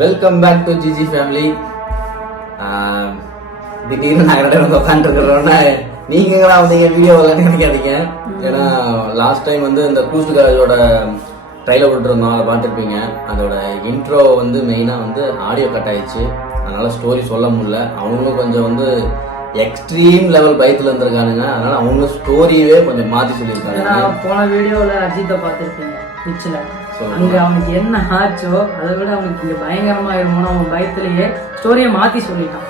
Welcome back to GG family. திடீர்னு நான் இடம் வந்து உட்காந்துருக்கிறோன்னா நீங்களாம் வந்து எங்கள் வீடியோவில் நினைக்காதீங்க. ஏன்னா லாஸ்ட் டைம் வந்து இந்த கூஸ்ட் காலேஜோட ட்ரைலர் விட்டுருந்தோம், அதை பார்த்துருப்பீங்க. அதோட இன்ட்ரோ வந்து மெயினாக வந்து ஆடியோ கட் ஆயிடுச்சு, அதனால ஸ்டோரி சொல்ல முடியல. அவங்களும் கொஞ்சம் வந்து எக்ஸ்ட்ரீம் லெவல் பயத்தில் இருந்திருக்கானுங்க, அதனால அவங்களும் ஸ்டோரியவே கொஞ்சம் மாற்றி சொல்லியிருக்காங்க. போன வீடியோவில் அஜித்தை பார்த்துருப்பீங்க பிச்சில், அங்கே அவனுக்கு என்ன ஆச்சோ அதை விட அவனுக்கு இங்கே பயங்கரமாக இருக்கும்னு அவன் பயத்திலேயே ஸ்டோரியை மாற்றி சொல்லிட்டான்.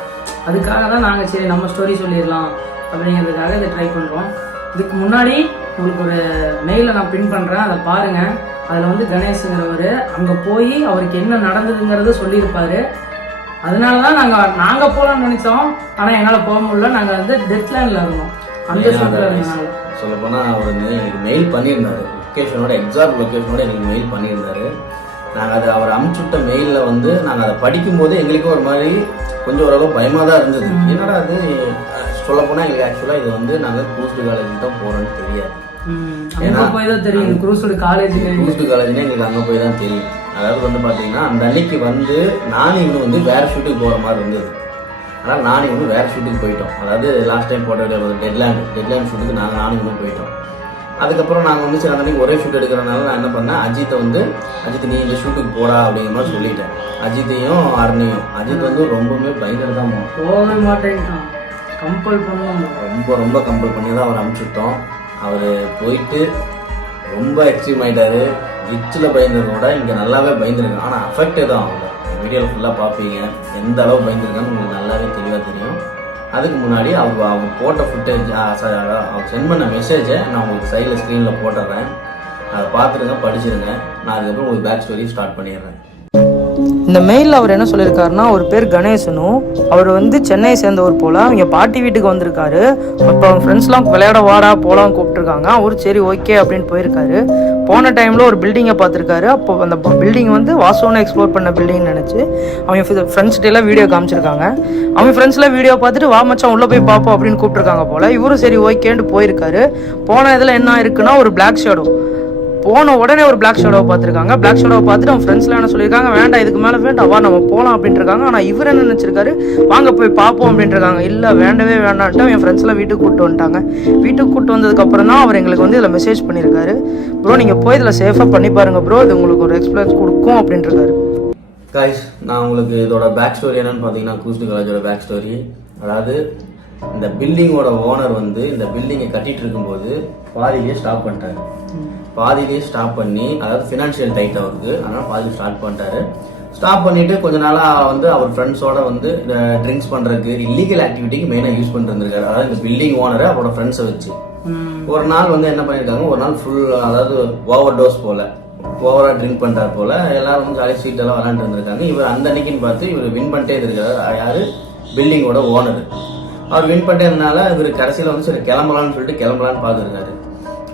அதுக்காக தான் நாங்கள் சரி நம்ம ஸ்டோரி சொல்லிடலாம் அப்படிங்கிறதுக்காக இதை ட்ரை பண்ணுறோம். இதுக்கு முன்னாடி உங்களுக்கு ஒரு மெயிலை நான் பின் பண்ணுறேன், அதை பாருங்கள். அதில் வந்து கணேஷுங்கிறவர் அங்கே போய் அவருக்கு என்ன நடந்ததுங்கிறத சொல்லியிருப்பாரு. அதனால தான் நாங்கள் போகலான்னு நினச்சோம், ஆனால் என்னால் போக முடியல. நாங்கள் வந்து டெத்லேண்டில் இருந்தோம், அந்த ஷூட்டில் இருந்தனால. சொல்லப்போனால் அவர் வந்து எனக்கு மெயில் பண்ணியிருந்தாரு, லொக்கேஷனோட எக்ஸாக்ட் லொக்கேஷனோட எனக்கு மெயில் பண்ணியிருந்தாரு. நாங்கள் அதை அவர் அனுப்பிச்சுட்ட மெயிலில் வந்து நாங்கள் அதை படிக்கும்போது எங்களுக்கும் ஒரு மாதிரி கொஞ்சம் ஓரளவு பயமாக தான் இருந்தது. என்னடா அது சொல்லப்போனால் எங்களுக்கு ஆக்சுவலாக இது வந்து நாங்கள் கூஸ்ட் காலேஜுக்கு தான் போகிறோன்னு தெரியாது. ஏன்னா தெரியும் கூஸ்ட் காலேஜ்னு எங்களுக்கு அங்கே போய் தான் தெரியும். அதாவது வந்து பார்த்தீங்கன்னா அந்த அன்னைக்கு வந்து நானும் இவனு வந்து வேறு ஷூட்டுக்கு போகிற மாதிரி இருந்தது. ஆனால் நானும் இவனு வேறு ஷூட்டுக்கு போயிட்டோம். அதாவது லாஸ்ட் டைம் போட்ட வீடியோ டெட்லேண்ட் ஷூட்டுக்கு நானும் இவனும் போயிட்டோம். அதுக்கப்புறம் நாங்கள் வந்து சரி அந்த அன்னைக்கு ஒரே ஷூட் எடுக்கிறனால நான் என்ன பண்ணேன், அஜித் நீ இந்த ஷூட்டுக்கு போடா அப்படிங்கிற மாதிரி சொல்லிட்டேன். அஜித்தையும் அருணையும். அஜித் வந்து ரொம்பவுமே பயங்கர தான் போக மாட்டேன்ட்டான், கம்பல் பண்ணுவோம், ரொம்ப கம்பல் பண்ணி தான் அவர் அனுப்பிச்சுட்டோம். அவர் போயிட்டு ரொம்ப எக்ஸ்ட்ரீம் ஆகிட்டாரு. விச்சில் பயந்ததோட இங்கே நல்லாவே பயந்துருக்காங்க. ஆனால் அஃபெக்டே தான் அவங்க வீடியோவில் ஃபுல்லாக பார்ப்பீங்க, எந்த அளவு பயந்துருக்கான்னு உங்களுக்கு நல்லாவே தெளிவாக தெரியும். அதுக்கு முன்னாடி அவங்க போட்ட ஃபுட்டேஜ், அவங்க சென்ட் பண்ண மெசேஜை நான் உங்களுக்கு சைடில் ஸ்க்ரீனில் போட்டுடுறேன், அதை பார்த்துருங்க, படிச்சிருங்க. நான் அதுக்கப்புறம் உங்களுக்கு பேக் ஸ்டோரி ஸ்டார்ட் பண்ணிடுறேன். இந்த மெயிலில் அவர் என்ன சொல்லியிருக்காருன்னா, ஒரு பேர் கணேசனும், அவர் வந்து சென்னை சேர்ந்தவர் போல், அவங்க பாட்டி வீட்டுக்கு வந்திருக்காரு. அப்போ அவங்க ஃப்ரெண்ட்ஸ்லாம் விளையாட வாடா போகலாம் கூப்பிட்டுருக்காங்க. அவர் சரி ஓகே அப்படின்னு போயிருக்காரு. போன டைமில் ஒரு பில்டிங்கை பார்த்துருக்காரு. அப்போ அந்த பில்டிங் வந்து வாசோன்னு எக்ஸ்ப்ளோர் பண்ண பில்டிங்னு நினச்சி அவங்க ஃப்ரெண்ட்ஸ்கிட்டலாம் வீடியோ காமிச்சிருக்காங்க. அவங்க ஃப்ரெண்ட்ஸ்லாம் வீடியோ பார்த்துட்டு வா மச்சான் உள்ளே போய் பார்ப்போம் அப்படின்னு கூப்பிட்டுருக்காங்க போல். இவரும் சரி ஓகேன்ட்டு போயிருக்காரு. போன இதில் என்ன இருக்குன்னா, ஒரு பிளாக் ஷேடோ. போன உடனே ஒரு பிளாக் ஷேடோவை பார்த்துருக்காங்க. பிளாக் ஷேடோவை பார்த்துட்டு அவன் ஃப்ரெண்ட்ஸ்லாம் என்ன சொல்லியிருக்காங்க, வேண்டாம் இதுக்கு மேலே வேண்டாம், வா நம்ம போகலாம் அப்படின்ட்டு இருக்காங்க. ஆனால் இவர் என்ன நினச்சிருக்காரு, வாங்க போய் பார்ப்போம் அப்படின்ட்டு இருக்காங்க. இல்லை வேண்டவே வேண்டான்ட்டு என் ஃப்ரெண்ட்ஸ்லாம் வீட்டுக்கு கூப்பிட்டு வந்துட்டாங்க. வீட்டுக்கு கூப்பிட்டு வந்ததுக்கப்புறம் தான் அவர் எங்களுக்கு வந்து இதில் மெசேஜ் பண்ணியிருக்காரு, ப்ரோ நீங்கள் போய் இதில் சேஃபாக பண்ணி பாருங்கள் ப்ரோ, இது உங்களுக்கு ஒரு எக்ஸ்பீரியன்ஸ் கொடுக்கும் அப்படின்ட்டு இருக்காரு. காய்ஸ், நான் உங்களுக்கு இதோட பேக் ஸ்டோரி என்னன்னு பார்த்தீங்கன்னா, கூஸ்ட் காலேஜோட பேக் ஸ்டோரி. அதாவது இந்த பில்டிங்கோட ஓனர் வந்து இந்த பில்டிங்கை கட்டிட்டு இருக்கும்போது பாதியிலேயே ஸ்டாப் பண்ணிட்டாரு. பாதியிலேயே ஸ்டாப் பண்ணி, அதாவது ஃபினான்ஷியல் டைட் அவருக்கு, அதனால் பாதியில் ஸ்டார்ட் பண்ணிட்டாரு. ஸ்டாப் பண்ணிட்டு கொஞ்ச நாளாக வந்து அவர் ஃப்ரெண்ட்ஸோட வந்து இந்த ட்ரிங்க்ஸ் பண்ணுறதுக்கு, இல்லீகல் ஆக்டிவிட்டிக்கு மெயினாக யூஸ் பண்ணிட்டு இருந்திருக்காரு. அதாவது இந்த பில்டிங் ஓனரை அவரோட ஃப்ரெண்ட்ஸை வச்சு ஒரு நாள் வந்து என்ன பண்ணியிருக்காங்க, ஒரு நாள் ஃபுல் அதாவது ஓவர் டோஸ் போல் ஓவராக ட்ரிங்க் பண்ணுறாரு போல் எல்லாரும் வந்து ஜாலியாக ஸ்வீட்டெல்லாம் விளாண்டு இருந்திருக்காங்க. இவர் அந்த அன்னைக்குன்னு பார்த்து இவர் வின் பண்ணிட்டே இருக்காரு. யார், பில்டிங்கோட ஓனர். அவர் வின் பண்ணிட்டே இருந்தனால இவர் கடைசியில் வந்து சரி கிளம்பலான்னு சொல்லிட்டு கிளம்பலான்னு பார்த்துருக்காரு.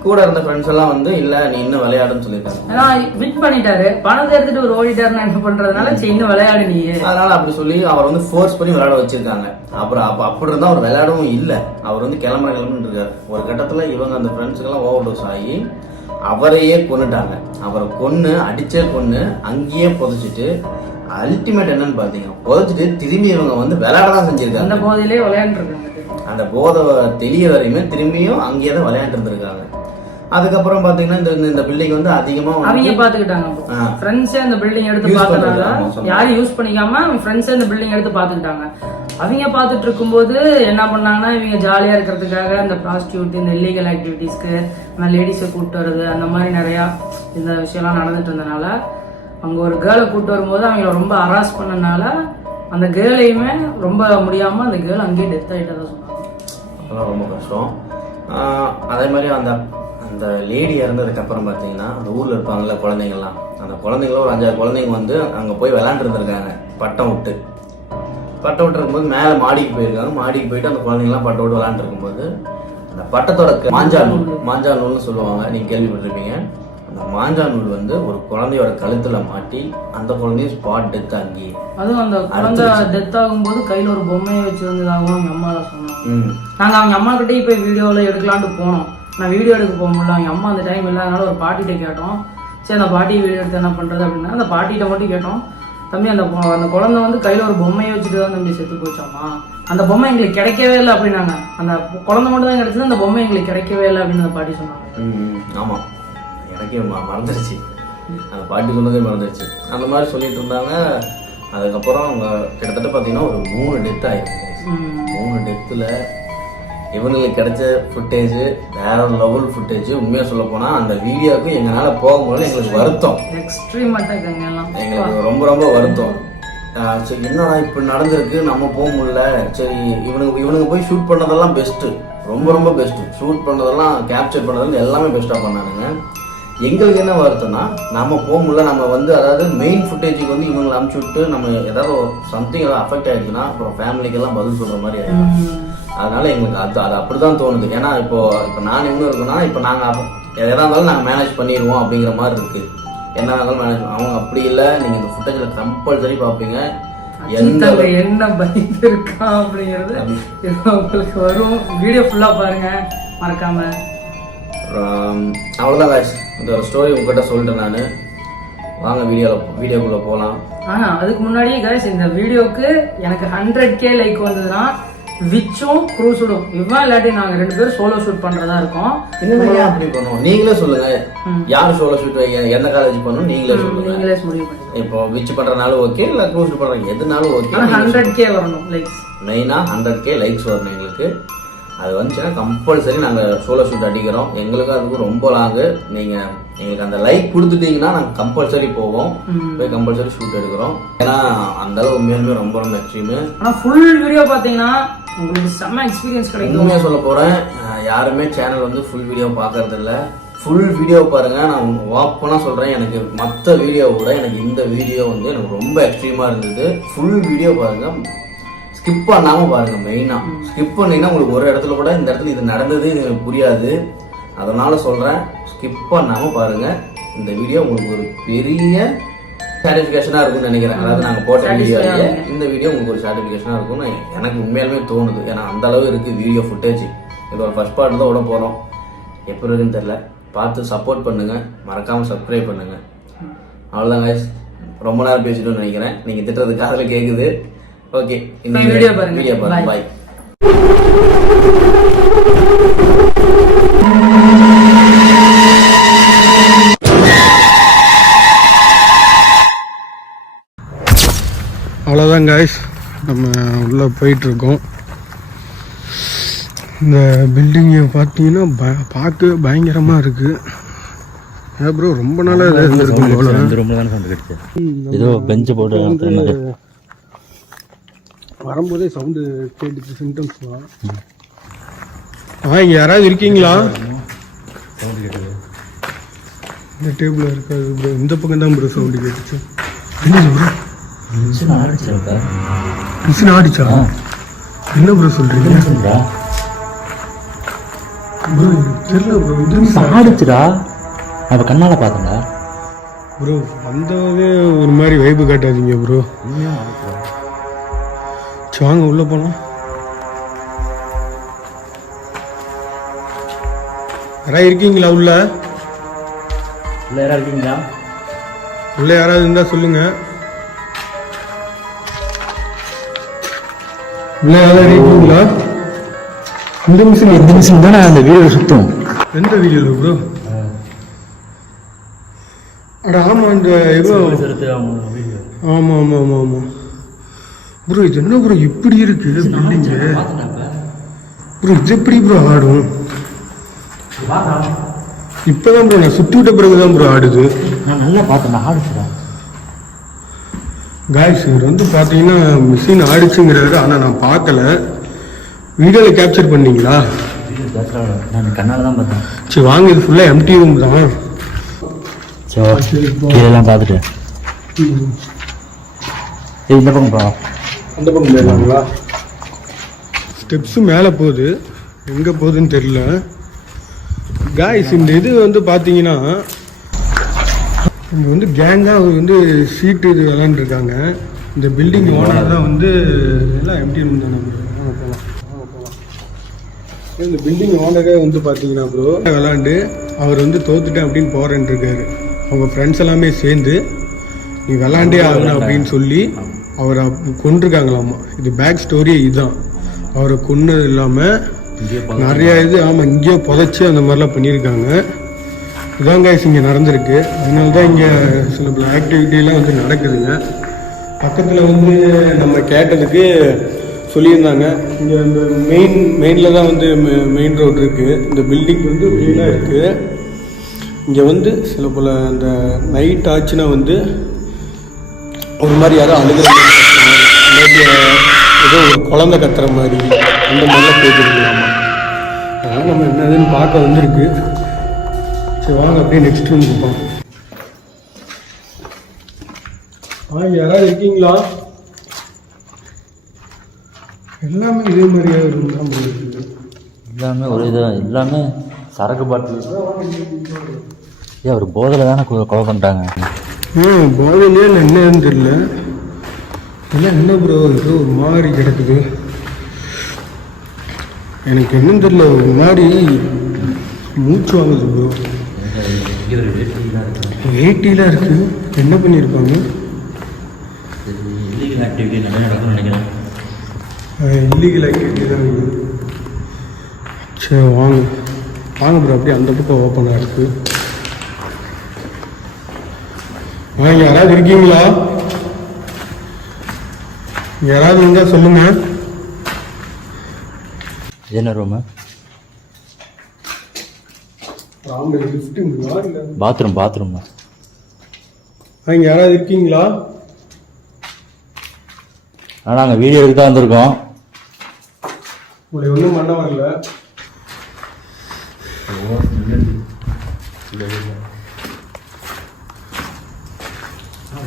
கூட இருந்த ஃப்ரெண்ட்ஸ் எல்லாம் வந்து இல்ல நீ இன்னும் விளையாடுன்னு சொல்லியிருக்காங்க. வின் பண்ணிட்டாரு, பணத்தை எடுத்துட்டு ஒரு ஓடிட்டாருன்னு என்ன பண்றதுனால சரி இன்னும் விளையாடு நீ, அதனால அப்படி சொல்லி அவர் வந்து ஃபோர்ஸ் பண்ணி விளையாட வச்சிருக்காங்க. அப்புறம் அப்படி இருந்தா அவர் விளையாடவும் இல்லை, அவர் வந்து கிளம்புன்னு இருக்காரு. ஒரு கட்டத்துல இவங்க அந்த ஃப்ரெண்ட்ஸுக்கெல்லாம் ஓவர் டோஸ் ஆகி அவரையே கொன்னுட்டாங்க. அவரை அடிச்சே கொன்னு அங்கேயே புதைச்சிட்டு, அல்டிமேட் என்னன்னு பாத்தீங்க, புதைச்சிட்டு திரும்பி இவங்க வந்து விளையாடதான் செஞ்சிருக்காங்க. அந்த போதையிலே விளையாண்டு இருக்காங்க. அந்த போதை தெளிய வரையுமே திரும்பியும் அங்கேயே தான் விளையாண்டு இருந்திருக்காங்க. அதுக்கப்புறம் பாத்தீங்கன்னா இந்த பில்டிங் வந்து அதிகமா அவங்க பாத்துக்கிட்டாங்க. ஃப்ரெண்ட்ஸே அந்த பில்டிங் எடுத்து பாத்துட்டாங்க, யாரும் யூஸ் பண்ணிக்காம ஃப்ரெண்ட்ஸே இந்த பில்டிங் எடுத்து பாத்துக்கிட்டாங்க. அவங்க பார்த்துட்டு இருக்கும்போது என்ன பண்ணாங்கன்னா, இவங்க ஜாலியா இருக்கிறதுக்காக இந்த ப்ராஸ்டியூட், இந்த இல்லீகல் ஆக்டிவிட்டிஸ்க்கு அந்த லேடிஸை கூப்பிட்டு வர்றது, அந்த மாதிரி நிறையா இந்த விஷயம்லாம் நடந்துட்டு இருந்தனால அங்கே ஒரு கேர்ளை கூப்பிட்டு வரும்போது அவங்கள ரொம்ப ஹராஸ் பண்ணனால அந்த கேர்ளையுமே ரொம்ப முடியாம அந்த கேர்ள் அங்கேயே டெத் ஆகிட்டதா சொன்னாங்க. அதெல்லாம் ரொம்ப கஷ்டம். அதே மாதிரி அந்த லேடி இறந்ததுக்கு அப்புறம் பார்த்தீங்கன்னா, அந்த ஊரில் இருப்பாங்கல்ல குழந்தைங்கள்லாம், அந்த குழந்தைங்களும் ஒரு 5-6 குழந்தைங்க வந்து அங்கே போய் விளாண்டுருந்துருக்காங்க. பட்டம் விட்டு இருக்கும்போது மேலே மாடிக்கு போயிருக்காங்க. மாடிக்கு போயிட்டு அந்த குழந்தைங்களாம் பட்டம் விட்டு விளாண்டுருக்கும்போது அந்த பட்டத்தோட மாஞ்சா நூல்னு சொல்லுவாங்க, நீங்கள் கேள்விப்பட்டிருப்பீங்க. அந்த மாஞ்சா நூல் வந்து ஒரு குழந்தையோட கழுத்துல மாட்டி அந்த குழந்தையும் ஸ்பாட் டெத் ஆகி, அதுவும் அந்த குழந்தை டெத் ஆகும்போது கையில் ஒரு பொம்மையை வச்சு வந்ததாகவும் அவங்க அம்மா தான் சொன்னாங்க. நாங்கள் அவங்க அம்மா கிட்டே போய் வீடியோவில் எடுக்கலான்ட்டு போனோம். நான் வீடியோ எடுக்க போக முடியல, அவங்க அம்மா அந்த டைம் இல்லாதனால ஒரு பாட்டிகிட்ட கேட்டோம். சரி அந்த பாட்டி வீடியோ எடுத்து என்ன பண்ணுறது அப்படின்னா, அந்த பாட்டிகிட்ட மட்டும் கேட்டோம். தம்பி அந்த குழந்தை வந்து கையில் ஒரு பொம்மையை வச்சுட்டு தான் தம்பி செத்து போச்சாமா, அந்த பொம்மை எங்களுக்கு கிடைக்கவே இல்லை அப்படின்னாங்க. அந்த குழந்தை மட்டும் தான் கிடைச்சது, அந்த பொம்மை எங்களுக்கு கிடைக்கவே இல்லை அப்படின்னு அந்த பாட்டி சொன்னாங்க. ஆமாம், எனக்கே மறந்துடுச்சு, அந்த பாட்டி சொன்னதே மறந்துடுச்சு. அந்த மாதிரி சொல்லிட்டு இருந்தாங்க. அதுக்கப்புறம் அவங்க கிட்டத்தட்ட பார்த்தீங்கன்னா ஒரு 3 டெத் ஆயிருக்கு. 3 டெத்தில் இவங்களுக்கு கிடைச்ச ஃபுட்டேஜ் வேற லெவல் ஃபுட்டேஜ். உண்மையாக சொல்ல போனால் அந்த வீடியோவுக்கு எங்களால் போகும்போது எங்களுக்கு வருத்தம், எங்களுக்கு ரொம்ப ரொம்ப வருத்தம். சரி என்னடா இப்படி நடந்திருக்கு, நம்ம போக முடியல. சரி இவனுங்க போய் ஷூட் பண்ணதெல்லாம் பெஸ்ட்டு, ரொம்ப ரொம்ப பெஸ்ட்டு. ஷூட் பண்ணதெல்லாம் கேப்சர் பண்ணதெல்லாம் எல்லாமே பெஸ்ட்டாக பண்ணானுங்க. எங்களுக்கு என்ன வருத்தம்னா நம்ம போக முடியல. நம்ம வந்து அதாவது மெயின் ஃபுட்டேஜுக்கு வந்து இவங்களை அனுப்பிச்சி விட்டு நம்ம ஏதாவது சம்திங் ஏதாவது அஃபெக்ட் ஆகிடுச்சுன்னா அப்புறம் ஃபேமிலிக்கெல்லாம் பதில் சொல்கிற மாதிரி ஆகிடும். அதனால எங்களுக்கு அது அப்படி தான் தோணுது. ஏன்னா இப்போ நான் இவங்க இருக்குன்னா இப்போ நாங்கள் எதாக இருந்தாலும் நாங்கள் மேனேஜ் பண்ணிடுவோம் அப்படிங்கிற மாதிரி இருக்குது. என்ன இருந்தாலும் மேனேஜ். அவங்க அப்படி இல்லை, நீங்கள் இந்த ஃபுட்டேஜில் கம்பல்சரி பார்ப்பீங்க. என்ன பயந்து இருக்கா அப்படிங்கிறது உங்களுக்கு வரும். வீடியோ ஃபுல்லாக பாருங்க மறக்காம. அவ்வளோதான் guys, இந்த ஒரு ஸ்டோரி உங்ககிட்ட சொல்லிட்டேன் நான். வாங்க வீடியோக்குள்ளே போகலாம். அதுக்கு முன்னாடியே guys, இந்த வீடியோக்கு எனக்கு 100K லைக் வந்ததுன்னா விச்சும் க்ரூஸுடும் இவன் இல்லாட்டி நாங்கள் 2 பேரும் சோலோ ஷூட் பண்ணுறதா இருக்கோம். என்ன அப்படி பண்ணுவோம், நீங்களே சொல்லுங்க. யார் சோலோ ஷூட் எந்த காலேஜ் பண்ணணும் நீங்களே சொல்லுங்க. நீங்களே முடிவு பண்ணுங்க. இப்போ விச் பண்ணுறனாலும் ஓகே, இல்லை க்ரூஸ் பண்ணுறாங்க எதுனாலும் ஓகே. 100K வரணும் லைக்ஸ். மெயினாக 100K லைக்ஸ் வரணும் எங்களுக்கு. அது வந்துச்சுன்னா கம்பல்சரி நாங்கள் சோலோ ஷூட் அடிக்கிறோம். எங்களுக்கு அதுக்கு ரொம்ப லாங்கு. நீங்கள் எங்களுக்கு அந்த லைக் கொடுத்துட்டீங்கன்னா நாங்கள் கம்பல்சரி போவோம், போய் கம்பல்சரி ஷூட் எடுக்கிறோம். ஏன்னா அந்த அளவு உண்மையாலுமே ரொம்ப ரொம்ப எக்ஸ்ட்ரீமு. ஆனால் ஃபுல் வீடியோ பார்த்தீங்கன்னா உங்களுக்கு செம்ம எக்ஸ்பீரியன்ஸ் கிடைக்கும். உண்மையாக சொல்ல போகிறேன், யாருமே சேனல் வந்து ஃபுல் வீடியோ பார்க்கறது இல்லை. ஃபுல் வீடியோ பாருங்கள். நான் ஓப்பனாக சொல்கிறேன், எனக்கு மற்ற வீடியோவை விட எனக்கு இந்த வீடியோ வந்து எனக்கு ரொம்ப எக்ஸ்ட்ரீமாக இருந்தது. ஃபுல் வீடியோ பாருங்கள், ஸ்கிப் பண்ணாமல் பாருங்கள். மெயினாக ஸ்கிப் பண்ணிங்கன்னா உங்களுக்கு ஒரு இடத்துல கூட இந்த இடத்துல இது நடந்தது இது எனக்கு புரியாது. அதனால் சொல்கிறேன், ஸ்கிப் பண்ணாமல் பாருங்கள். இந்த வீடியோ உங்களுக்கு ஒரு பெரிய சாட்டிஸ்ஃபிகேஷனாக இருக்கும்னு நினைக்கிறேன். அதாவது நாங்கள் போட்ட வீடியோவிலேயே இந்த வீடியோ உங்களுக்கு ஒரு சாட்டிஸ்ஃபிகேஷனாக இருக்கும்னு எனக்கு உண்மையாலுமே தோணுது. ஏன்னா அந்தளவு இருக்குது வீடியோ ஃபுட்டேஜ். இதோட ஃபர்ஸ்ட் பார்ட் தான் விட போகிறோம். எப்படி இருக்குன்னு தெரில. பார்த்து சப்போர்ட் பண்ணுங்கள், மறக்காமல் சப்ஸ்கிரைப் பண்ணுங்கள். அவ்வளோதான் guys, ரொம்ப நேரம் பேசிட்டோன்னு நினைக்கிறேன். நீங்கள் திட்டுறது காதில் கேட்குது. ஓகே, இந்த வீடியோ பாருங்க. பாய். அவ்வளோதான் guys, நம்ம உள்ளே போயிட்டுருக்கோம். இந்த பில்டிங்கை பார்த்தீங்கன்னா பார்க்க பயங்கரமாக இருக்குது. ஏன் ப்ரோ ரொம்ப நாளாக ஏதோ பெஞ்சு போட்டு வரும்போதே சவுண்டு கேட்டுச்சு. சிம்டம்ஸ் இங்கே யாராவது இருக்கீங்களா? இந்த டேபிளில் இருக்காது ப்ரோ, இந்த பக்கம் தான் ப்ரோ சவுண்டு கேட்டுச்சு. மிஷின் ஆடிச்சா? என்ன ப்ரோ சொல்றீங்க ப்ரோ? தெரியல ப்ரோ, இந்த மிஷின் ஆடிச்சுடா. அப்போ கண்ணால் பார்த்தேன்டா ப்ரோ. வந்தவே ஒரு மாதிரி வைப்பு காட்டாதீங்க ப்ரோ. வாங்க உள்ள போலாம். யாராவது இருக்கீங்களா உள்ள? யாராவது இருக்கீங்களா? உள்ள யாராவது இருந்தா சொல்லுங்க. உள்ள யாராவது இருக்கீங்களா? இந்த மிஷின் தானே அந்த வீடியோ சுத்தம். எந்த வீடியோ ப்ரோ? அட ஆமா, இந்த ஆமா ஆமா ஆமா ஆமா ப்ரோ. இது என்ன ப்ரோ இப்படி இருக்கு பில்டிங்கு ப்ரோ? இது எப்படி ப்ரோ ஆடும்? இப்போதான் ப்ரோ நான் சுற்றி விட்ட பிறகுதான் ப்ரோ ஆடுது. நான் நல்லா பார்த்தேன், ஆடுச்சுடா காய்ஸ். இவர் வந்து பார்த்தீங்கன்னா மிஷின் ஆடிச்சுங்கிறாரு, ஆனால் நான் பார்க்கல. வீடியோவில் கேப்சர் பண்ணீங்களா? நான் கண்ணால் தான் பார்த்தேன். சரி வாங்க, இது ஃபுல்லாக எம்டி ரூம் தான். இதெல்லாம் பார்த்துட்டு இந்த பக்கம் பா, அந்த பக்கம் போயிடலாங்களா? ஸ்டெப்ஸு மேலே போகுது, எங்கே போகுதுன்னு தெரியல காய்ஸ். இந்த இது வந்து பார்த்தீங்கன்னா இங்கே வந்து கேங்காக அவர் வந்து ஷீட்டு இது விளாண்டுருக்காங்க. இந்த பில்டிங் ஓனர் தான் வந்து எல்லாம் எம்டி ரூம் தானே ப்ரோ. போகலாம் இந்த பில்டிங் ஓனரே வந்து பார்த்தீங்கன்னா ப்ரோ விளாண்டு அவர் வந்து தோத்துட்டேன் அப்படின்னு போகிறேன்னு இருக்காரு. அவங்க ஃப்ரெண்ட்ஸ் எல்லாமே சேர்ந்து நீ விளாண்டே ஆகணும் அப்படின்னு சொல்லி அவரை கொண்டிருக்காங்களாமா. இது பேக் ஸ்டோரியே இதுதான். அவரை கொன்னது இல்லாமல் நிறையா இது ஆமாம் இங்கேயோ புதைச்சி அந்த மாதிரிலாம் பண்ணியிருக்காங்க. இதான் கைஸ் இங்கே நடந்திருக்கு. அதனால தான் இங்கே சில பல ஆக்டிவிட்டிலாம் வந்து நடக்குதுங்க. பக்கத்தில் வந்து நம்ம கேட்டதுக்கு சொல்லியிருந்தாங்க, இங்கே இந்த மெயினில் தான் வந்து மெயின் ரோடு இருக்குது. இந்த பில்டிங் வந்து மெயினாக இருக்குது. இங்கே வந்து சில பல அந்த நைட் ஆச்சுன்னா வந்து ஒரு மாதிரி யாரோ அழுகிற மாதிரி ஏதோ ஒரு குழந்தை கத்துற மாதிரி அந்த மாதிரிலாம் கேட்டுருக்கலாமா. அதனால் நம்ம என்னதுன்னு பார்க்க வந்திருக்கு. சரி வாங்க அப்படியே நெக்ஸ்ட் ரூம் இருப்போம். யாராவது இருக்கீங்களா? எல்லாமே இதே மாதிரியே ரூம் தான் போயிருக்கு. எல்லாமே ஒரு இதாக எல்லாமே சரக்கு பாட்டில். ஏன் ஒரு போதையில் தானே கொலை பண்ணிட்டாங்க. போதையிலே என்னன்னு தெரியல. எல்லாம் என்ன ப்ரோ இது ஒரு மாதிரி கிடக்குது. எனக்கு என்னன்னு தெரியல, ஒரு மாதிரி மூச்சு வாங்குது ப்ரோ. வேட்டிலாம் இருக்குது. என்ன பண்ணியிருப்பாங்க? இல்லீகல் ஆக்டிவிட்டி நிறைய நடக்கும்னு நினைக்கிறேன். இல்லீகல் ஆக்டிவிட்டி தான் இருக்குது. சரி வாங்க வாங்க ப்ரோ, அப்படியே அந்த பக்கம் ஓப்பனாக இருக்குது. யாராவது இருக்கீங்களா? யாராவது இருந்தால் சொல்லுங்க. என்ன ரூமு? பாத்ரூம். யாராவது இருக்கீங்களா? ஆனால் நாங்கள் வீடியோ எடுத்து தான் வந்திருக்கோம். உங்களை ஒன்றும் பண்ண வரல.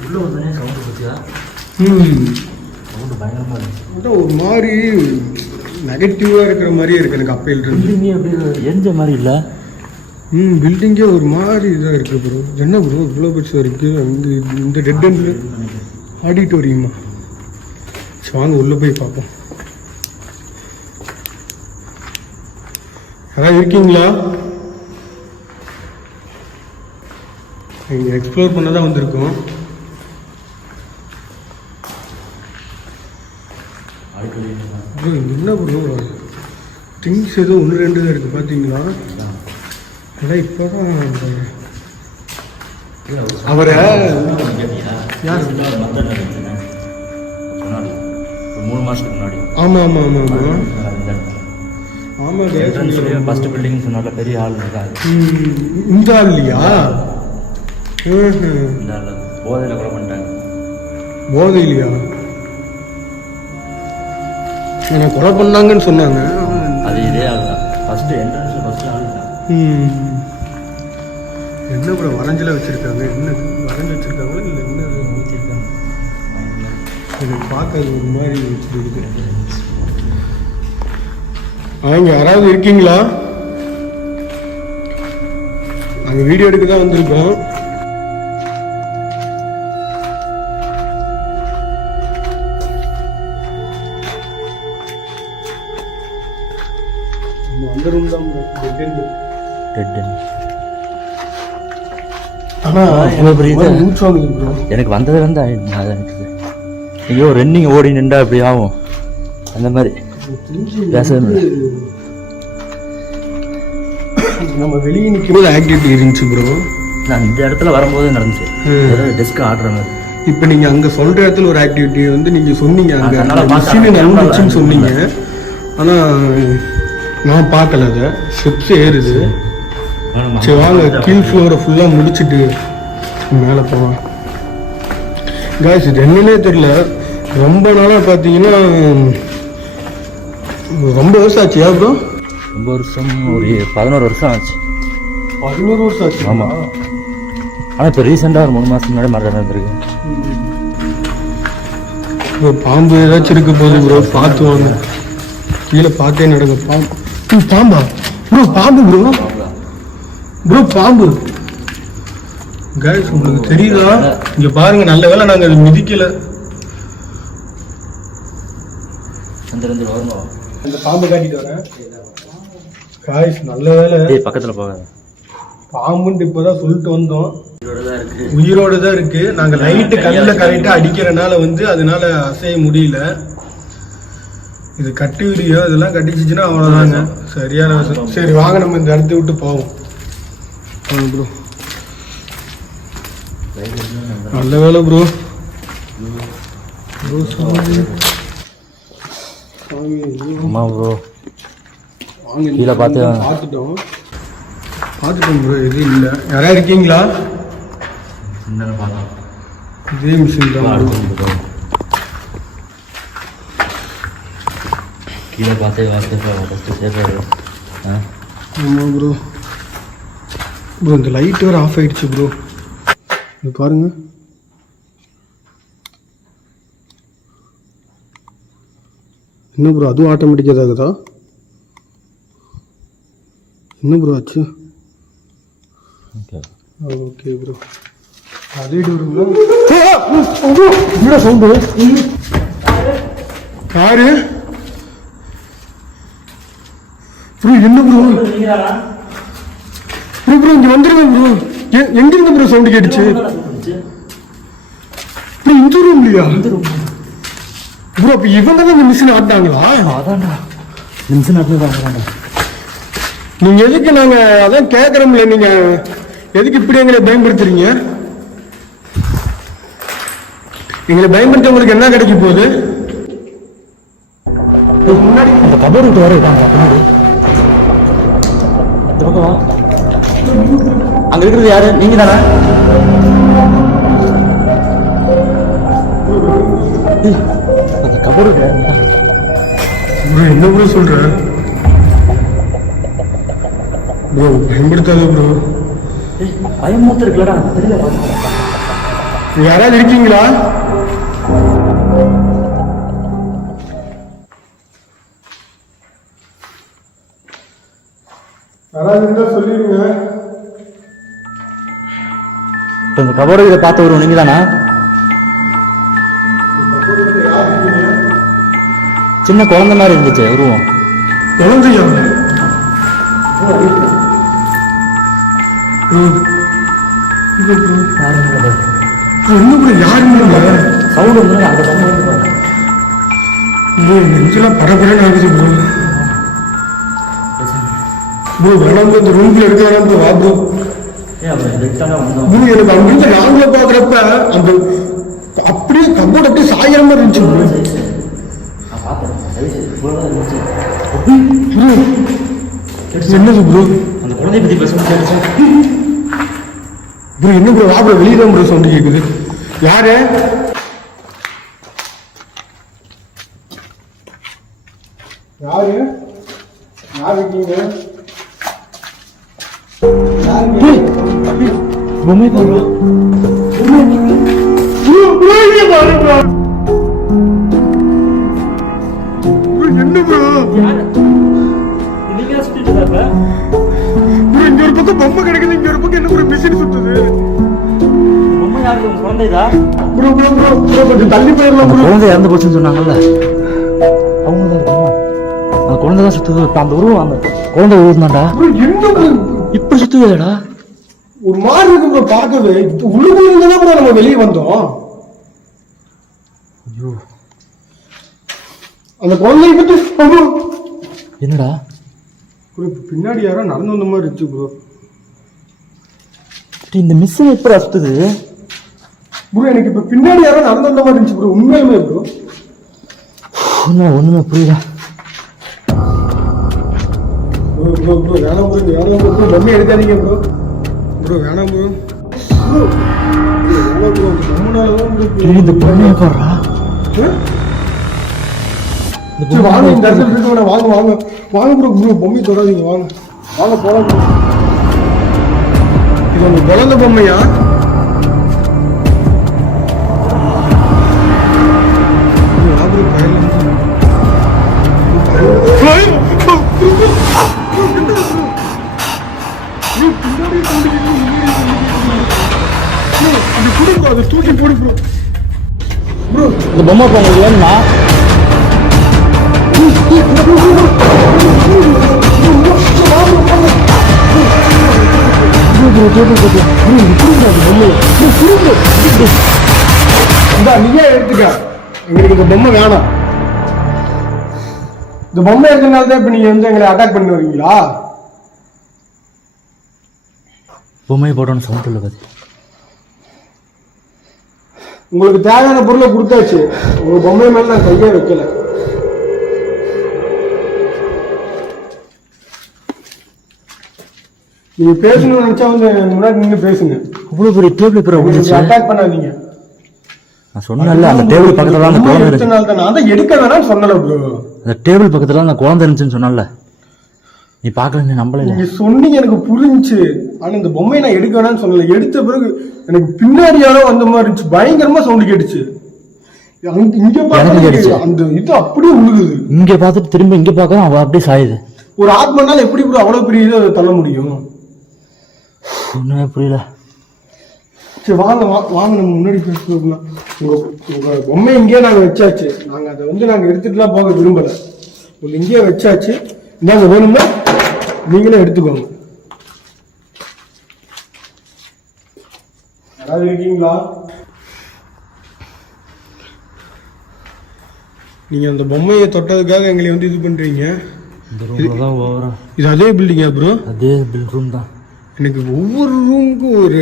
உள்ள வந்தோடனே சவுண்டு பற்றியா? சவுண்டு பயங்கரமாக இருக்கு. ஒரு மாதிரி நெகட்டிவாக இருக்கிற மாதிரியே இருக்கு எனக்கு அப்பையில் இருந்து. பில்டிங்கே அப்படியே எரிஞ்ச மாதிரி இல்லை. பில்டிங்கே ஒரு மாதிரி இதாக இருக்குது ப்ரோ. என்ன ப்ரோ இவ்வளோ பெருசாக இருக்குது? அங்கே இந்த டெட் எண்டில் ஆடிட்டோரியமா? சரி வாங்க உள்ளே போய் பார்ப்போம். யாராவது இருக்கீங்களா? இங்கே எக்ஸ்ப்ளோர் பண்ண தான் வந்திருக்கோம். ப்ரோ என்ன ப்ரோ திங்ஸ் ஏதோ 1-2 தான் இருக்குது பார்த்தீங்களா? அதான் இப்போ தான் அவரை யார் 3 மாதத்துக்கு முன்னாடி. ஆமாம் ஆமாம் ஆமாம் ஆமாம் ஆமாம். ஃபர்ஸ்ட் பில்டிங் சொன்னால பெரிய ஆள் இருக்காது. இந்த ஆள் இல்லையா? இந்த ஆள் போதையில் கொலை பண்ணிட்டாங்க. போதை இல்லையா? எனக்கு கொலை பண்ணாங்கன்னு சொன்னாங்க. அது இதே ஆள் தான். ஃபர்ஸ்ட் என்ட்ரன்ஸில் ஃபர்ஸ்ட் ஆள் தான். என்ன ப்ரோ வரைஞ்சல வச்சுருக்காங்க? என்ன வரைஞ்சி வச்சுருக்காங்களா இல்லை என்ன வச்சுருக்காங்க? எனக்கு பார்க்க ஒரு மாதிரி வச்சுருக்கு. இங்கே யாராவது இருக்கீங்களா? நாங்கள் வீடியோ எடுக்க தான் வந்திருக்கோம். அந்த ரூம் தான் எனக்கு வந்தது வந்து எனக்கு ஐயோ ரன்னிங் ஓடி நின்றா அப்படி ஆகும் அந்த மாதிரி பேசவே. நம்ம வெளியே நிற்கும்போது ஆக்டிவிட்டி இருந்துச்சு ப்ரோ. நான் இந்த இடத்துல வரும்போது நடந்துச்சு. டெஸ்க் ஆடுற மாதிரி. இப்போ நீங்கள் அங்கே சொல்கிற இடத்துல ஒரு ஆக்டிவிட்டி வந்து நீங்கள் சொன்னீங்க, அங்கே மிஷின் நடந்துச்சுன்னு சொன்னீங்க. ஆனால் நான் பார்க்கல. அதை ஸ்டெப்ஸ் ஏறுது. சரி வாங்க கீழ் ஃப்ளோரை ஃபுல்லாக முடிச்சுட்டு மேலே போகலாம். காய்ஸ் இது என்னன்னே தெரியல. ரொம்ப நாளாக பார்த்தீங்கன்னா ரொம்ப வருஷம் ஆச்சு. ஏன் ப்ரோ? ரொம்ப வருஷம் ஒரு 11 வருஷம் ஆச்சு. 11 வருஷம் ஆச்சு. ஆமாம். ஆனால் இப்போ ரீசெண்டாக ஒரு 3 மாதத்துக்கு முன்னாடி மரம் நடந்திருக்கு. பாம்பு ஏதாச்சும் இருக்க போகுது ப்ரோ, பார்த்து வாங்க. கீழே பார்த்தே நடங்க. பாம்பா ப்ரோ? பாம்பு ப்ரோ. ப்ரோ பாம்பு. கைஸ் உங்களுக்கு தெரியுதா? இங்க பாருங்க. நல்ல வேளை நாங்க அது மிதிக்கல. அந்த பாம்பை காட்டிட்டு வரேன். கைஸ் நல்ல வேளை. பக்கத்துல போகாத. பாம்புன்னு இப்பதான் சொல்லிட்டு வந்தோம். உயிரோட தான் இருக்கு. நாங்க லைட்டு கண்ணில் கரெக்டா அடிக்கிறனால வந்து அதனால அசைய முடியல. இது கட்டு வீடியோ, இதெல்லாம் கட்டிச்சிச்சுன்னா அவ்வளோதாங்க, சரியான விஷயம். சரி வாங்க நம்ம இந்த இடத்த விட்டு போவோம். ப்ரோ நல்ல வேலை ப்ரோ. அம்மா ப்ரோ வாங்க கீழே பார்த்துட்டோம் ப்ரோ. எதுவும் இல்லை. யாராவது இருக்கீங்களா? இதே மிஷின் தான் கீழே பார்த்தே ஃபஸ்ட்டு சேஃபாக. ஆமாம் ப்ரோ. ப்ரோ இந்த லைட் வேறு ஆஃப் ஆகிடுச்சு ப்ரோ. இது பாருங்க. என்ன ப்ரோ அதுவும் ஆட்டோமேட்டிக்காக ஆகுதா? என்ன ப்ரோ ஆச்சு? Okay bro. அதே வருங்களா சவுண்டு? யாரு ப்ரோ? என்ன ப்ரோ ப்ரோ இங்க வந்துருவேன் ப்ரோ. எங்க இருந்து ப்ரோ சவுண்ட் கேட்டுச்சு? ப்ரோ இந்த ரூம் இல்லையா ப்ரோ? அப்ப இவங்க தான் இந்த மிஷின் ஆட்டாங்களா? அதான்டா மிஷின் ஆட்டுறாங்க. நீங்க எதுக்கு நாங்க அதான் கேட்கறோம்ல, நீங்க எதுக்கு இப்படி எங்களை பயன்படுத்துறீங்க? எங்களை பயன்படுத்த உங்களுக்கு என்ன கிடைக்க போகுது? முன்னாடி இந்த கபோர்டு விட்டு வர இருக்காங்க பின்னாடி. இந்த பக்கம் வா. அங்க இருக்கிறது யாரு? நீங்க தானே? அந்த கபோர்டு விட்டு யாருங்க? ப்ரோ என்ன ப்ரோ சொல்ற ப்ரோ? பயன்படுத்தாத ப்ரோ. பயமூத்த இருக்குல்லடா தெரியல. யாராவது இருக்கீங்களா? யாராவது இருந்தா சொல்லிடுங்க. இப்போ இந்த கபோர்டு இதை பார்த்து வருவோம். நீங்க தானே? சின்ன குழந்தை மாதிரி இருந்துச்சு உருவம். குழந்தையா? என்ன ப்ரோ யாருங்க? சவுண்டு வந்து அந்த பக்கம் வந்து பாருங்க. நெஞ்செல்லாம் படப்படன்னு ஆகுது ப்ரோ. ப்ரோ வேணாம் இந்த ரூம்ல இருக்க வேணாம் ப்ரோ. வா ப்ரோ. எனக்கு அங்கிருந்து நாங்கள பாக்குறப்ப அந்த அப்படியே கபோர்டு அப்படியே சாயிர மாதிரி இருந்துச்சு ப்ரோ. என்னது ப்ரோ? அந்த குழந்தைய பத்தி பேச ப்ரோ என்ன ப்ரோ? வா ப்ரோ வெளியே தான் ப்ரோ சவுண்ட் கேட்குது. யாரு? யாரு யார் இருக்கீங்க? பொம்மை பாருங்க. என்ன ப்ரோ? நீங்க சுத்திட்டு இருக்க இங்க ஒரு பக்கம் பொம்மை கிடைக்குது, இங்க ஒரு பக்கம் என்ன ப்ரோ மிஷின் சுத்துது? பொம்மை யாரு? உங்க குழந்தைதா? ப்ரோ ப்ரோ ப்ரோ ப்ரோ கொஞ்சம் தள்ளி போயிடலாம் ப்ரோ. குழந்தை இறந்து போச்சுன்னு சொன்னாங்கல்ல, அவங்க தான் அந்த குழந்தை தான் சுத்துது. இப்போ அந்த உருவம் அந்த குழந்தை உருவம் தான்டா. ப்ரோ என்ன ப்ரோ இப்படி சுத்துவேடா? ஒரு மாதிரி இருக்கு ப்ரோ பார்க்கவே. உள்ளுக்குள்ள இருந்து தான் ப்ரோ நம்ம வெளியே வந்தோம். ஐயோ அந்த குழந்தைய பத்தி என்னடா ப்ரோ? பின்னாடி யாரோ நடந்து வந்த மாதிரி இருந்துச்சு ப்ரோ. இந்த மிஷின் எப்படி சுத்துது ப்ரோ? எனக்கு இப்ப பின்னாடி யாரோ நடந்து வந்த மாதிரி இருந்துச்சு ப்ரோ. உண்மையுமே ப்ரோ ஒண்ணுமே புரியல. ப்ரோ ப்ரோ ப்ரோ வேணாம் ப்ரோ, வேணாம் ப்ரோ. பொம்மை எடுக்காதீங்க ப்ரோ. ப்ரோ வேணாம் ப்ரோ. வேணாம் ப்ரோ. பொம்மைனாலதான் ப்ரோ. இந்த பொம்மையை பாடுறா. வாங்க இந்த இடத்துல இருக்கு. வாங்க வாங்க வாங்க ப்ரோ. ப்ரோ பொம்மை தொடாதீங்க. வாங்க வாங்க போலாம் ப்ரோ. இது உங்க குழந்தை பொம்மையா? அதை தூக்கி போடு ப்ரோ. ப்ரோ இந்த பொம்மை இப்போ உங்களுக்கு வேணுமா? இந்தா நீயே எடுத்துக்க, எங்களுக்கு இந்த பொம்மை வேணாம். இந்த பொம்மை இருக்கிறதுனால தான் இப்ப நீங்க வந்து எங்களை அட்டாக் பண்ணி வரீங்களா? பொம்மையை போட்டோன்னு சவுண்ட் இல்லை பாத்தி. உங்களுக்கு தேவையான பொருளை கொடுத்தாச்சு, உங்க பொம்மை மேல நான் கையே வைக்கல. நீங்க பேசணும்னு நினைச்சா வந்து முன்னாடி நின்று பேசுங்க. அவ்வளோ பெரிய டேபிள் பிற விழுந்துச்சு. அட்டாக் பண்ணாதீங்க. நான் சொன்னேன்ல அந்த டேபிள் பக்கத்துல தான் அந்த குழந்தை இருந்துச்சு. நான் அதான் எடுக்க வேணாம்னு சொன்னல ப்ரோ. அந்த டேபிள் பக்கத்துல அந்த குழந்தை இருந்துச்சுன்னு சொன்னல, நீ பார்க்கல, நீ நம்பல. நீங்க சொன்னீங்க, எனக்கு புரிஞ்சுச்சு. ஆனா இந்த பொம்மையை நான் எடுக்க வேணாம்னு சொன்னல. எடுத்த பிறகு எனக்கு பின்னாடியால வந்த மாதிரி இருந்துச்சு, பயங்கரமா சவுண்ட் கேட்டுச்சு. இங்க பாத்து அந்த இது அப்படியே உழுகுது. இங்க பார்த்துட்டு திரும்ப இங்க பார்க்க அவ அப்படியே சாயுது. ஒரு ஆத்மனால எப்படி ப்ரோ அவ்வளவு பெரிய இதை தள்ள முடியும்? ஒண்ணுமே புரியல. சரி வாங்க வாங்க, நம்ம முன்னாடி பேசலாம். உங்க பொம்மை இங்கேயே நாங்க வச்சாச்சு. நாங்க அதை வந்து நாங்க எடுத்துட்டுலாம் போக விரும்பல. உங்க இங்கேயே வச்சாச்சு. இந்தாங்க, வேணும்னா நீங்களே எடுத்துக்கோங்க. யாராவது இருக்கீங்களா? நீங்க அந்த பொம்மையை தொட்டதுக்காக எங்களை வந்து இது பண்றீங்க. இந்த ரூம்ல தான் ஓவரா. இது அதே பில்டிங்கா ப்ரோ? அதே பில் ரூம் தான். எனக்கு ஒவ்வொரு ரூமுக்கும் ஒரு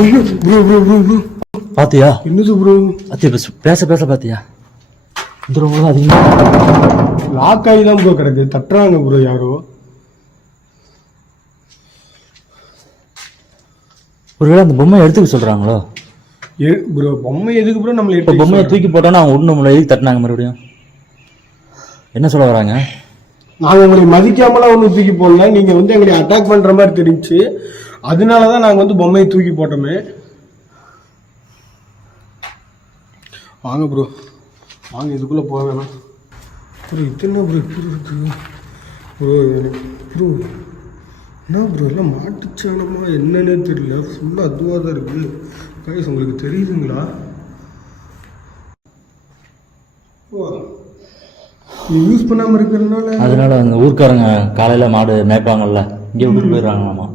ஐயோ ப்ரோ ப்ரோ ப்ரோ ப்ரோ பாத்தியா? என்னது ப்ரோ? பாத்தியா பேச பேச பாத்தியா? இந்த ரூம்ல தான் அதிகமா லாக் ஆகி தான் ப்ரோ கிடக்கு. தட்டுறாங்க ப்ரோ யாரோ. ஒருவேளை அந்த பொம்மையை எடுத்துக்க சொல்றாங்களோ? ப்ரோ பொம்மை எதுக்கு ப்ரோ நம்மள இப்போ பொம்மையை தூக்கி போட்டோன்னா அவங்க ஒண்ணு எதுக்கு தட்டினாங்க மறுபடியும்? என்ன சொல்ல வராங்க? நாங்க உங்களை மதிக்காமலாம் ஒண்ணு தூக்கி போடல. நீங்க வந்து எங்களை அட்டாக் பண்ற மாதிரி தெரிஞ்சு, அதனாலதான் நாங்க வந்து பொம்மையை தூக்கி போட்டோமே. வாங்க ப்ரோ வாங்க, இதுக்குள்ள போக வேணாம் ப்ரோ. இத்தனை ப்ரோ இப்படி இருக்கு ப்ரோ. ப்ரோ என்ன ப்ரோ எல்லாம் மாட்டுச்சானமா என்னன்னே தெரியல. ஃபுல்லாக அதுவாக தான் இருக்கு. கைஸ் உங்களுக்கு தெரியுதுங்களா? யூஸ் பண்ணாம இருக்கிறதுனால அதனால அந்த ஊர்க்காரங்க காலையில மாடு மேய்ப்பாங்கல்ல, இங்கே விட்டு போயிடுறாங்களாமா.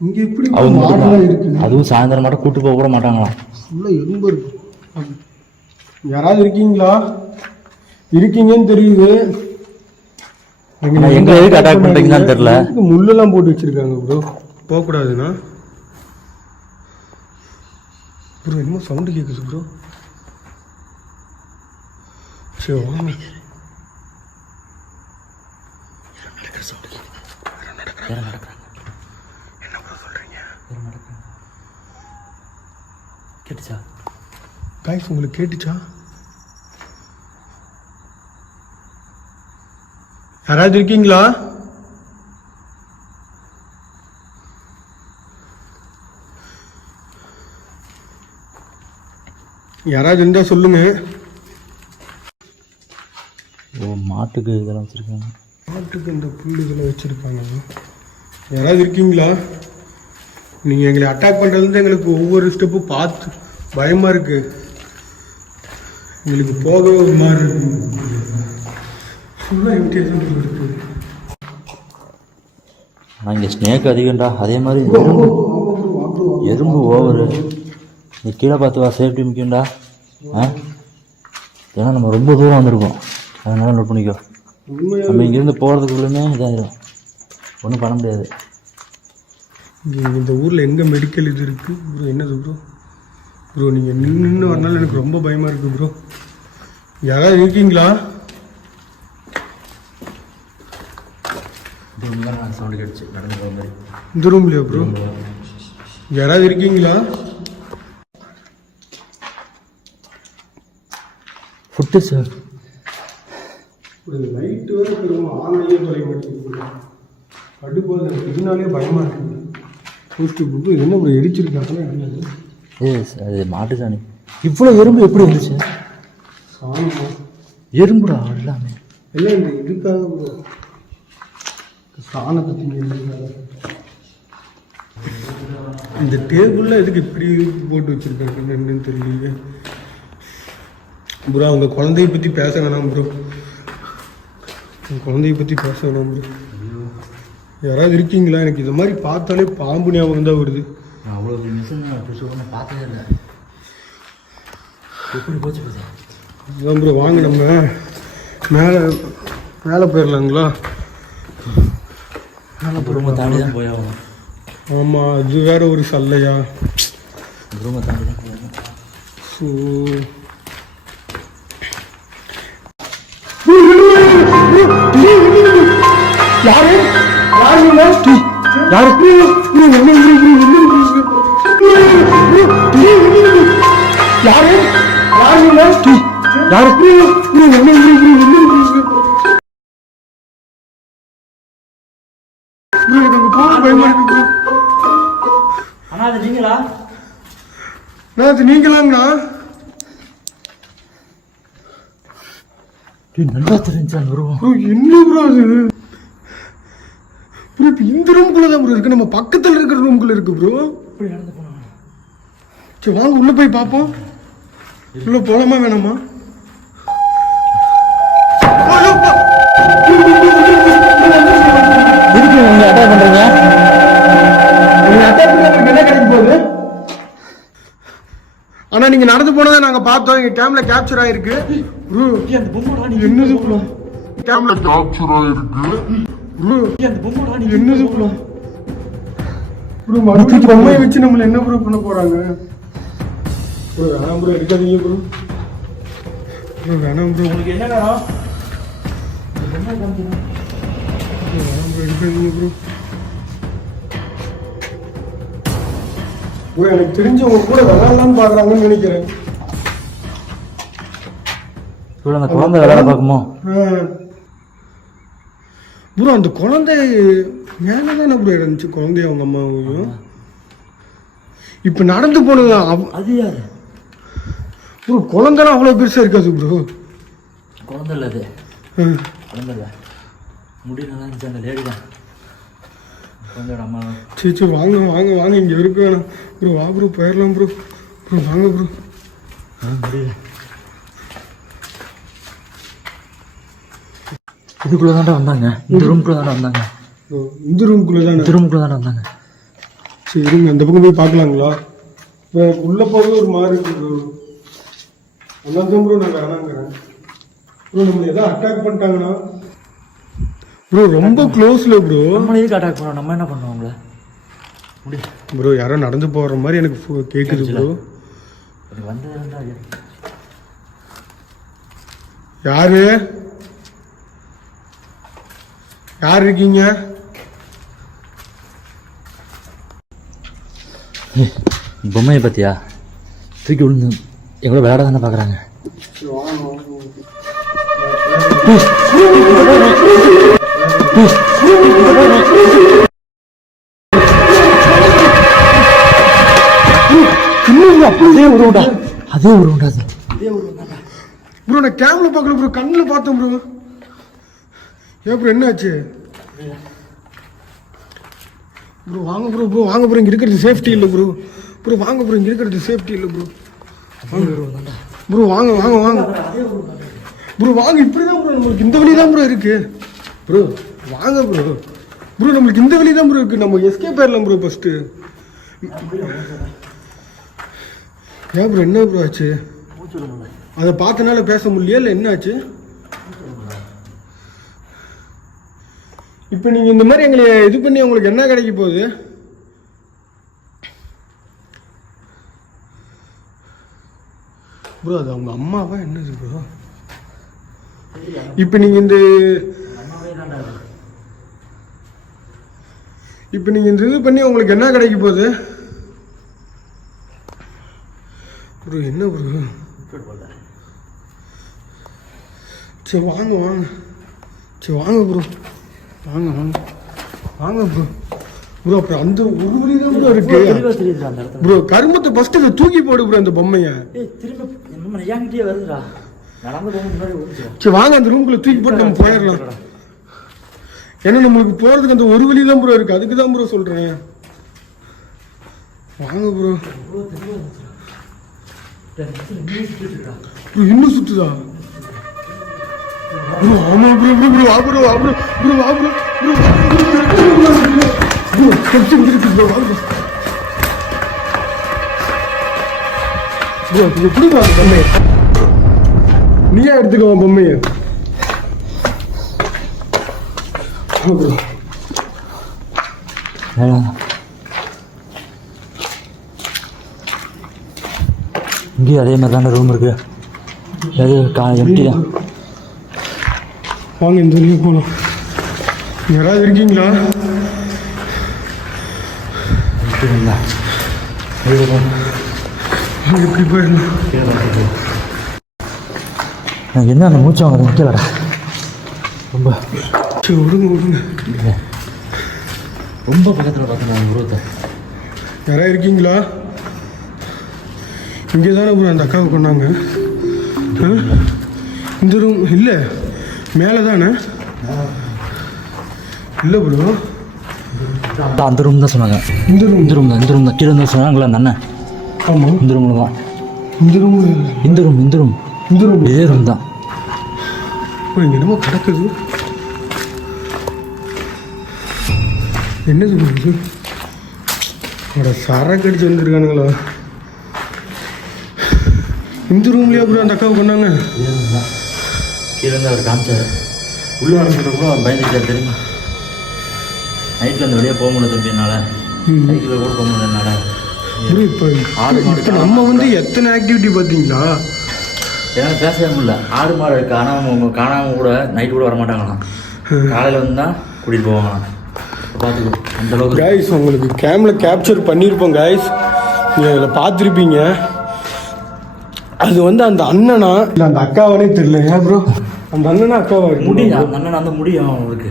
இங்க எப்படி அவங்க மாடெல்லாம் இருக்கு? அதுவும் சாயந்தரம் மட்டும் கூட்டு போக கூட மாட்டாங்களாம். ஃபுல்லா எறும்பு இருக்கு. யாராவது இருக்கீங்களா? இருக்கீங்கன்னு தெரியுது. எங்க எதுக்கு அட்டாக் பண்றீங்கன்னு தெரியல. முள்ளெல்லாம் போட்டு வச்சிருக்காங்க ப்ரோ. போகக்கூடாதுண்ணா ப்ரோ. என்னமோ சவுண்டு கேட்குது ப்ரோ. சரி வாங்க. என்ன ப்ரோ சொல்றீங்க? கேட்டுச்சா காய்ஸ்? உங்களுக்கு கேட்டுச்சா? யாராவது இருக்கீங்களா? யாராவது இருந்தா சொல்லுங்க. ஓ மாட்டுக்கு இதெல்லாம் வச்சிருக்காங்க. மாட்டுக்கு இந்த புல்லுகளை வச்சிருக்காங்க. யாராவது இருக்கீங்களா? நீங்க எங்களை அட்டாக் பண்றதுலேருந்து எங்களுக்கு ஒவ்வொரு ஸ்டெப்பும் பார்த்து பயமா இருக்கு. எங்களுக்கு போக ஒரு மாதிரி இருக்கு. ஃபுல்லாக எம்டியாக இருக்கு. ஆனால் இங்கே ஸ்னேக் அதிகம்டா. அதே மாதிரி எறும்பு ஓவரு. நீ கீழே பார்த்து வா, சேஃப்டி முக்கியம்டா. ஏன்னா நம்ம ரொம்ப தூரம் வந்திருக்கோம், அதனால நோட் பண்ணிக்கோ. நம்ம இங்கேருந்து போகிறதுக்குள்ளேயுமே இதாகிடும், ஒன்றும் பண்ண முடியாது. இந்த ஊரில் எங்கே மெடிக்கல் இது இருக்குது ப்ரோ? என்னது ப்ரோ? ப்ரோ நீங்கள் நின்று வரனால எனக்கு ரொம்ப பயமாக இருக்குது ப்ரோ. யாராவது இருக்கீங்களா? சவுண்டு கேட்டுச்சு நடந்து போகிற மாதிரி. இந்த ரூம்லையா ப்ரோ? யாராவது இருக்கீங்களா? Food sir. லைட்டு வேறு பெரும் ஆன்லைனே தொலைய மாட்டேங்குது. கடுப்பாக இருக்குது, இதனாலே பயமாக இருக்குது. போஸ்ட்டு புக்கு என்ன ப்ரோ எரிச்சிருக்காங்கன்னா என்னது? அது மாட்டு சாணி. இவ்வளோ எறும்பு எப்படி இருந்துச்சு? சாமி எறும்புடா எல்லாமே. எல்லாம் இந்த இதுக்காக ப்ரோ, சாணத்தை திங்கிறதுக்காக. இந்த டேபிளில் எதுக்கு இப்படி போட்டு வச்சுருக்காங்க என்னன்னு தெரியல ப்ரோ. அவங்க குழந்தைய பற்றி பேச வேணாம் ப்ரோ. குழந்தைய பற்றி பேச வேணாம் ப்ரோ. யாராவது இருக்கீங்களா? எனக்கு இது மாதிரி பார்த்தாலே பாம்பு ஞாபகம் தான் வருது. அவ்வளோ மிஷின் அப்படி சொல்ல பார்த்ததே இல்லை. எப்படி போச்சு போச்சு? அதுதான் ப்ரோ, வாங்க நம்ம மேலே மேலே போயிடலாங்களா? ரூமை தாண்டி தான் போயாகும். ஆமாம், அது வேற ஒரு சல்லையா. ரூமை தாண்டி தான் போயாகும். ஸோ யாரு அண்ணா அது நீங்களா? நீங்களாங்கண்ணா? நல்லா தெரிஞ்சா உருவம். என்ன ப்ரோ அது ப்ரோ? இப்போ இந்த ரூம்குள்ள தான் ப்ரோ இருக்கு, நம்ம பக்கத்தில் இருக்கிற ரூம்குள்ள இருக்கு ப்ரோ. எப்படி நடந்து போனாங்க? சரி வாங்க உள்ள போய் பார்ப்போம். உள்ள போலாமா வேணாமா? எதுக்கு நீங்க அட்டாக் பண்றீங்க? என்ன கிடைக்க போகுது? ஆனா நீங்க நடந்து போனதை நாங்க பார்த்தோம், எங்க கேம்ல கேப்சர் ஆயிருக்கு ப்ரோ. அந்த பொம்மை நீ என்னது ப்ரோ? கேம்ல கேப்சர் ஆயிருக்கு ப்ரோ. அந்த பொம்மை நீ என்னது ப்ரோ? ப்ரோ மறுபடியும் பொம்மையை வச்சு நம்மள என்ன ப்ரோ பண்ண போறாங்க? ப்ரோ வேணாம் ப்ரோ, எடுக்காதீங்க ப்ரோ. ப்ரோ வேணாம் ப்ரோ. உங்களுக்கு என்ன வேணும்? வேணாம் ப்ரோ, எடுக்காதீங்க ப்ரோ. ப்ரோ எனக்கு தெரிஞ்சவங்க கூட விளையாடலான்னு பாக்குறாங்கன்னு நினைக்கிறேன். அந்த குழந்தை விளையாட பார்க்குமோ? ப்ரோ அந்த குழந்தை மேலதானே ப்ரோ இருந்துச்சு, குழந்தைய அவங்க அம்மாவையும். இப்ப நடந்து போனது அது யாரு ப்ரோ? குழந்தைலாம் அவ்வளவு பெருசா இருக்காது ப்ரோ. குழந்தை இல்லை அது, குழந்தை இல்லை. முடி நல்லா இருந்துச்சு அந்த லேடி தான் குழந்தையோட அம்மா. சரி சரி வாங்க வாங்க வாங்க, இங்க இருக்க வேணாம் ப்ரோ. வா ப்ரோ போயிடலாம் ப்ரோ. ப்ரோ வாங்க ப்ரோ. முடியல. இதுக்குள்ள தாண்டா வந்தாங்க, இந்த ரூம்குள்ள தாண்டா வந்தாங்க. இந்த ரூம்குள்ள தானே? இந்த ரூம்குள்ள தாண்டா வந்தாங்க. சரி இருங்க, அந்த பக்கம் போய் பார்க்கலாங்களா? உள்ள போகவே ஒரு மாதிரி இருக்கு ப்ரோ. அதான் ப்ரோ நான் வேணாங்கிறேன் ப்ரோ. நம்மளை ஏதாவது அட்டாக் பண்ணிட்டாங்கன்னா ப்ரோ ரொம்ப க்ளோஸ்ல ப்ரோ. நம்ம எதுக்கு அட்டாக் பண்ணோம்? நம்ம என்ன பண்ணோம் அவங்கள? முடியும் ப்ரோ யாரோ நடந்து போகிற மாதிரி எனக்கு கேட்குது ப்ரோ. வந்ததுண்டா யாரு யார் இருக்கீங்க? பொம்மையை பத்தியா? தூக்கி விழுந்து எவ்வளோ விளையாட தானே பார்க்குறாங்க. அதே உருவண்டா, அதே உருவண்டா, அதே உருவண்டா ப்ரோ. நான் கேமரா பார்க்கல ப்ரோ, கண்ணில் பார்த்தேன் ப்ரோ. ஏன் ப்ரோ என்னாச்சு ப்ரோ? வாங்க ப்ரோ. ப்ரோ வாங்க ப்ரோ, இங்கே இருக்கிறது சேஃப்டி இல்லை ப்ரோ. ப்ரோ வாங்க ப்ரோ, இங்கே இருக்கிறது சேஃப்டி இல்லை ப்ரோ. ப்ரோ வாங்க வாங்க வாங்க ப்ரோ வாங்க. இப்படி தான் ப்ரோ, நம்மளுக்கு இந்த வழி தான் ப்ரோ இருக்கு ப்ரோ. வாங்க ப்ரோ. ப்ரோ நம்மளுக்கு இந்த வழி தான் ப்ரோ இருக்கு, நம்ம எஸ்கேப் ஆயிடலாம் ப்ரோ ஃபர்ஸ்ட்டு. ஏன் ப்ரோ என்ன ப்ரோ ஆச்சு? அதை பார்த்தனால பேச முடியல, இல்லை என்ன ஆச்சு? இப்போ நீங்கள் இந்த மாதிரி எங்களை இது பண்ணி உங்களுக்கு என்ன கிடைக்க போகுது? ப்ரோ அது அவங்க அம்மாவா என்னது ப்ரோ? இப்போ நீங்கள் இந்த இது பண்ணி உங்களுக்கு என்ன கிடைக்க போகுது ப்ரோ? என்ன ப்ரோ? சரி வாங்க வாங்க. சரி வாங்க ப்ரோ, வாங்க வாங்க வாங்க ப்ரோ. ப்ரோ அப்புறம் அந்த ஒரு வழி தான் ப்ரோ இருக்கு ப்ரோ. கருமத்தை ஃபர்ஸ்ட் இதை தூக்கி போடு ப்ரோ, அந்த பொம்மையை. சரி வாங்க, அந்த ரூம்குள்ள தூக்கி போட்டு நம்ம போயிடலாம். ஏன்னா நம்மளுக்கு போறதுக்கு அந்த ஒரு வழி தான் ப்ரோ இருக்கு, அதுக்கு தான் ப்ரோ சொல்றேன். வாங்க ப்ரோ. ப்ரோ இன்னும் சுத்துதா ப்ரோ ஆமா ப்ரோ ப்ரோ ப்ரோ வா ப்ரோ வா ப்ரோ ப்ரோ வா ப்ரோ ப்ரோ கொஞ்சம் இருக்கு ப்ரோ வா ப்ரோ ப்ரோ எப்படி வா பொம்மை நீயே எடுத்துக்கோ பொம்மையை ப்ரோ இங்கேயும் அதே மாதிரி தானே ரூம் இருக்கு. அது எம்டி தான். வாங்க இந்த வழியாக போகலாம். யாராவது இருக்கீங்களா? எப்படி போயிடலாம்? எனக்கு என்ன அந்த மூச்சு வாங்க நிற்க வர ரொம்ப சரி விடுங்க விடுங்க. ரொம்ப பக்கத்தில் பார்த்தேன் உருவத்தை. யாராவது இருக்கீங்களா? இங்கே தானே ப்ரோ அந்த அக்காவை கொண்டாங்க. இந்த ரூம் இல்லை, மேலே தானே? இல்லை ப்ரோ, அந்த ரூம் தான் சொன்னாங்க. இந்த ரூம் இந்த ரூம் தான், இந்த ரூம் தான். கீழே தான் சொன்னாங்களா அந்த அண்ணன்? ஆமாம், இந்த ரூமில் தான். இந்த ரூம் இந்த ரூம் இந்த ரூம் இந்த ரூம் இதே ரூம் தான். இங்கே என்னமோ கிடக்குது. என்னது இது? அட சரக்கு அடிச்சு வந்துருக்கானுங்களா? இந்த ரூம்லேயே அப்புறம் அந்த அக்காவை கொண்டாங்க. கீழே இருந்து அவர் காமிச்சார். உள்ளே வரப்போ பயந்துட்டார் தெரியுமா? நைட்டில் அந்த வெளியே போக முடியல தம்பி என்னால். சைக்கிளில் கூட போக முடியல என்னால். இப்போ நம்ம வந்து எத்தனை ஆக்டிவிட்டி பார்த்தீங்களா? என்னால் பேசவே முடியல. ஆடு மாடு காணாமல் கூட நைட்டு கூட வரமாட்டாங்களாம். காலையில் வந்து தான் கூட்டிகிட்டு போவாங்களாம். பார்த்துக்கோ அந்த அளவுக்கு. கைஸ் உங்களுக்கு கேப்சர் பண்ணியிருப்போம் கைஸ், நீங்கள் அதில் பார்த்துருப்பீங்க. அது வந்து அந்த அண்ணனா இல்லை அந்த அக்காவனே தெரியல. ஏன் ப்ரோ அந்த அண்ணனா அக்காவா? முடியும் அந்த அண்ணன் அந்த முடியும் அவங்களுக்கு.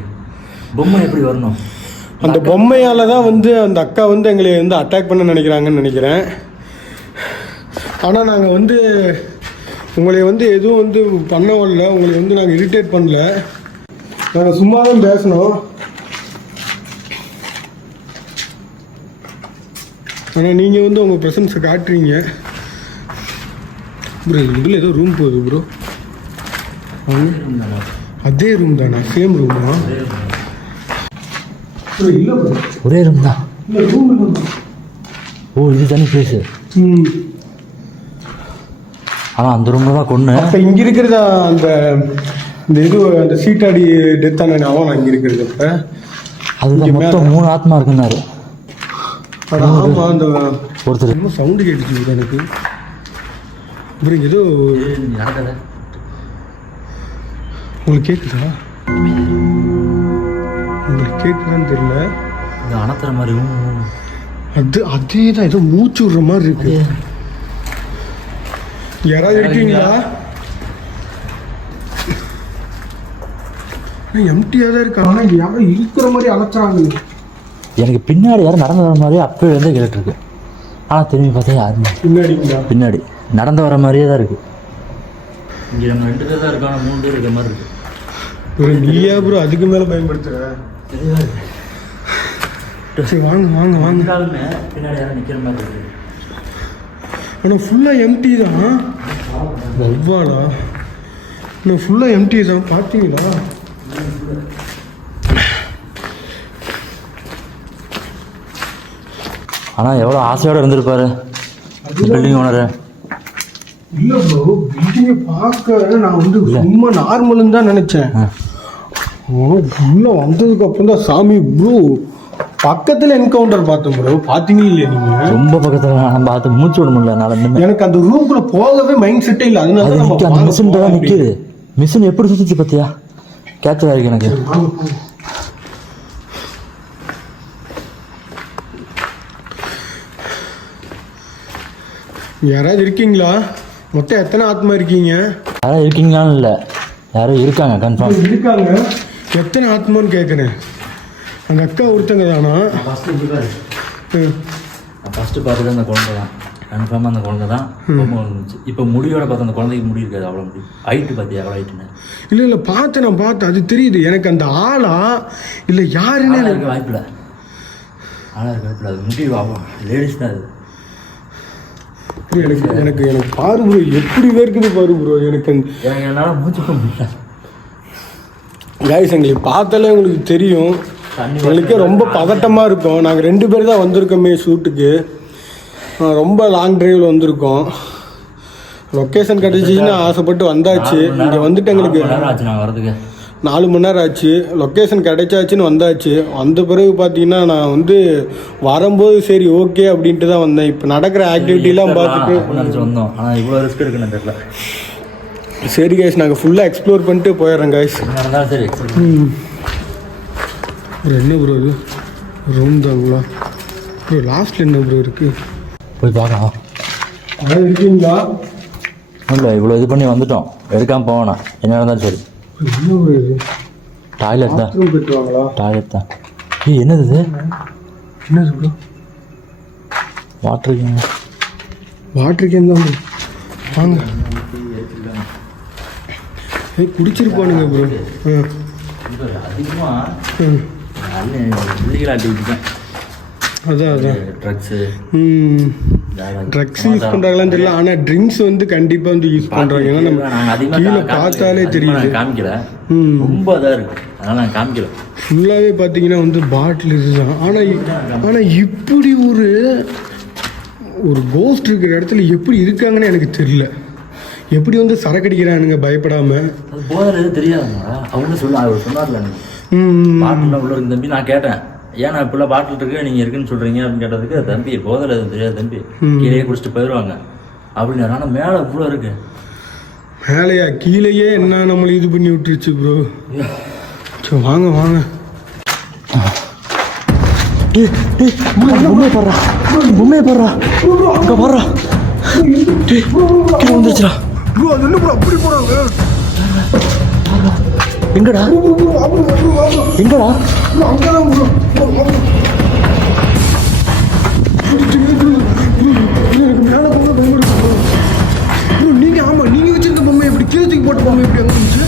பொம்மை எப்படி வரணும்? அந்த பொம்மையால் தான் வந்து அந்த அக்கா வந்து எங்களை வந்து அட்டாக் பண்ண நினைக்கிறாங்கன்னு நினைக்கிறேன். ஆனால் நாங்கள் வந்து உங்களை வந்து எதுவும் வந்து பண்ண வரல, உங்களை வந்து நாங்கள் இரிட்டேட் பண்ணல, நாங்கள் சும்மா தான் பேசினோம். ஆனால் நீங்கள் வந்து உங்கள் ப்ரெசன்ஸை காட்டுறீங்க ப்ரோ. இதில் ஏதோ ரூம் போகுது ப்ரோ. அதே ரூம் தானா? சேம் ரூமா? இல்லை ப்ரோ, ஒரே ரூம் தான். இல்லை ரூம் இல்லை. ஓ இது தனி பிளேஸு. ஆனால் அந்த ரூமில் தான் கொண்டு. இப்போ இங்கே இருக்கிறதா அந்த இந்த இது அந்த சீட்டாடி டெத் ஆன அவன் அங்கே இருக்கிறது. இப்போ அதுதான் மொத்தம் 3 ஆத்மா இருக்குன்னாரு. ஆமாம், அந்த ஒருத்தர் ரொம்ப சவுண்டு கேட்டுச்சு எனக்கு. அப்புறம் ஏதோ உங்களுக்கு கேட்குதா? உங்களுக்கு கேட்குதான்னு தெரியல. இந்த அணத்துற மாதிரி அதே தான், ஏதோ மூச்சு விடுற மாதிரி இருக்கு. யாராவது இருக்கீங்களா? எம்டியாக தான் இருக்கு. ஆனால் யாரும் இருக்கிற மாதிரி அழைச்சாங்க. எனக்கு பின்னாடி யாரும் நடந்து வர மாதிரியே அப்பவே வந்து கேட்டுருக்கு. ஆனால் திரும்பி பார்த்தா யாருமே பின்னாடி நடந்து வர மாதிரியே தான் இருக்கு. இங்கே நம்ம 2 பேர் தான் இருக்கோம், 3 பேர் இருக்கிற மாதிரி இருக்கு. நீயா ப்ரோ அதுக்கு மேலே பயன்படுத்துற? சரி வாங்க வாங்க வாங்க. பின்னாடி யாரும் நிற்கிற மாதிரி இருக்கு. ஆனால் ஃபுல்லாக எம்டி தான். வவ்வாலா? நான் ஃபுல்லாக எம்டி தான். பார்த்தீங்களா? ஆனால் எவ்வளோ ஆசையோடு இருந்திருப்பாரு பில்டிங் ஓனரு. இல்லை ப்ரோ, பில்டிங்கை பார்க்க நான் வந்து சும்மா நார்மலுன்னு தான் நினச்சேன். உள்ளே வந்ததுக்கு அப்புறம் தான் சாமி ப்ரோ பக்கத்தில் என்கவுண்டர் பார்த்தேன் ப்ரோ. பார்த்தீங்களா இல்லையா நீங்கள்? ரொம்ப பக்கத்தில் நான் பார்த்து மூச்சு விட முடியல. நான் எனக்கு அந்த ரூம்குள்ளே போகவே மைண்ட் செட்டே இல்லை. அதனால அந்த மிஷின் தான் நிற்கிது. மிஷின் எப்படி சுற்றிச்சு பார்த்தியா? கேட்சர் ஆகிருக்கு எனக்கு. யாராவது இருக்கீங்களா? மொத்தம் எத்தனை ஆத்மா இருக்கீங்க? யாராவது இருக்கீங்களான்னு இல்லை, யாரும் இருக்காங்க கன்ஃபார்ம் இருக்காங்க. எத்தனை ஆத்மான்னு கேட்குறேன். அந்த அக்கா ஒருத்தங்க தானா? ஃபஸ்ட்டு பார்த்துட்டு அந்த குழந்தை தான் கன்ஃபார்மாக. அந்த குழந்தை தான் பொம்மை வந்துச்சு. இப்போ முடியோட பார்த்து அந்த குழந்தைக்கு முடி இருக்காது. அவ்வளோ முடி ஹைட்டு பார்த்தியா எவ்வளோ ஹைட்டுன்னு? இல்லை இல்லை பார்த்தேன், நான் பார்த்தேன், அது தெரியுது எனக்கு. அந்த ஆளா இல்லை யாருன்னு இருக்க வாய்ப்பில்லை. ஆளாக இருக்க வாய்ப்பில்லை. அது முடி லேடிஸ் தான் அது. எனக்கு எனக்கு எனக்கு பாரு ப்ரோ, எப்படி இருக்குது பாரு ப்ரோ. எனக்கு என்னால் மூச்சு போக முடியல. கைஸ் எங்களுக்கு பார்த்தாலே உங்களுக்கு தெரியும், எங்களுக்கே ரொம்ப பதட்டமாக இருக்கும். நாங்கள் 2 பேர் தான் வந்திருக்கோமே ஷூட்டுக்கு, ரொம்ப லாங் டிரைவில் வந்திருக்கோம். லொக்கேஷன் கிடச்சிச்சின்னு ஆசைப்பட்டு வந்தாச்சு. இங்கே வந்துட்டு எங்களுக்கு 4 மணி நேரம் ஆச்சு. லொக்கேஷன் கிடைச்சாச்சுன்னு வந்தாச்சு. வந்த பிறகு பார்த்தீங்கன்னா நான் வந்து வரும்போது சரி ஓகே அப்படின்ட்டு தான் வந்தேன். இப்போ நடக்கிற ஆக்டிவிட்டிலாம் பார்த்துட்டு வந்தோம். ஆனால் இவ்வளோ ரிஸ்க் எடுக்கணும் தெரியல. சரி கைஸ், நாங்கள் ஃபுல்லாக எக்ஸ்ப்ளோர் பண்ணிட்டு போயிடுறோம் கைஸ். சரி. ப்ரோ என்ன ப்ரோ இது ரூம் தாங்களா ப்ரோ? லாஸ்ட்டில் என்ன ப்ரோ இருக்குது? போய் பார்க்கலாம். அதான் இருக்கீங்களா? இல்லை இவ்வளோ இது பண்ணி வந்துட்டோம், எடுக்காமல் போவேண்ணா. என்ன இருந்தாலும் சரி. என்ன ப்ரோ இது? டாய்லெட் தான். போயிட்டுவாங்களா? டாய்லெட் தான். என்னது இது? என்ன bro? Water can. Water can தான் ப்ரோ. வாங்க. குடிச்சிருப்பானுங்க ப்ரோ. அதிகமாக இல்லீகல் ஆக்டிவிட்டி தான். அதான் ட்ரக்ஸு ட்ரக்ஸ் யூஸ் பண்ணுறாங்களான்னு தெரியல. ஆனால் ட்ரிங்க்ஸ் வந்து கண்டிப்பாக வந்து யூஸ் பண்ணுறாங்க. ஏன்னா நம்ம கீழே பார்த்தாலே தெரியுது. காமிக்கல, ரொம்ப இதாக இருக்குது, அதனால் நான் காமிக்கல. ஃபுல்லாகவே பார்த்தீங்கன்னா வந்து பாட்டில் இதுதான். ஆனால் இப்படி ஒரு கோஸ்ட் இருக்கிற இடத்துல எப்படி இருக்காங்கன்னு எனக்கு தெரியல. எப்படி வந்து சரக்கு அடிக்கிறானுங்க பயப்படாமல். அது போதில் எதுவும் தெரியாதுங்களா? அவங்க அவர் சொன்னார்ல பாட்டில் உள்ள இருக்கு தம்பி. நான் கேட்டேன், ஏன்னா இப்பெல்லாம் பாட்டில் இருக்கு நீங்கள் இருக்குன்னு சொல்கிறீங்க அப்படின்னு கேட்டதுக்கு, தம்பி போதில் எதுவும் தெரியாது தம்பி, கீழே குடிச்சிட்டு போயிடுவாங்க அப்படின்னு. ஆனால் மேலே இவ்வளோ இருக்கு. மேலையா கீழேயே என்ன நம்மளை இது பண்ணி விட்டுருச்சு ப்ரோ. சரி வாங்க வாங்க. பொம்மையை பாடுறா, பொம்மையை பாடுறா, அங்கே பாடுறா, வந்துருச்சுடா ப்ரோ. அது என்ன ப்ரோ அப்படி போகிறாங்க? எங்கடா எங்கடா? அங்கதான் ப்ரோ. எனக்கு மேலே போக பொம்மை இருக்கு ப்ரோ. ப்ரோ நீங்கள் ஆமாம் நீங்கள் வச்சிருந்த பொம்மை எப்படி கீழத்துக்கு போட்ட பொம்மை எப்படி அங்கே இருந்துச்சு?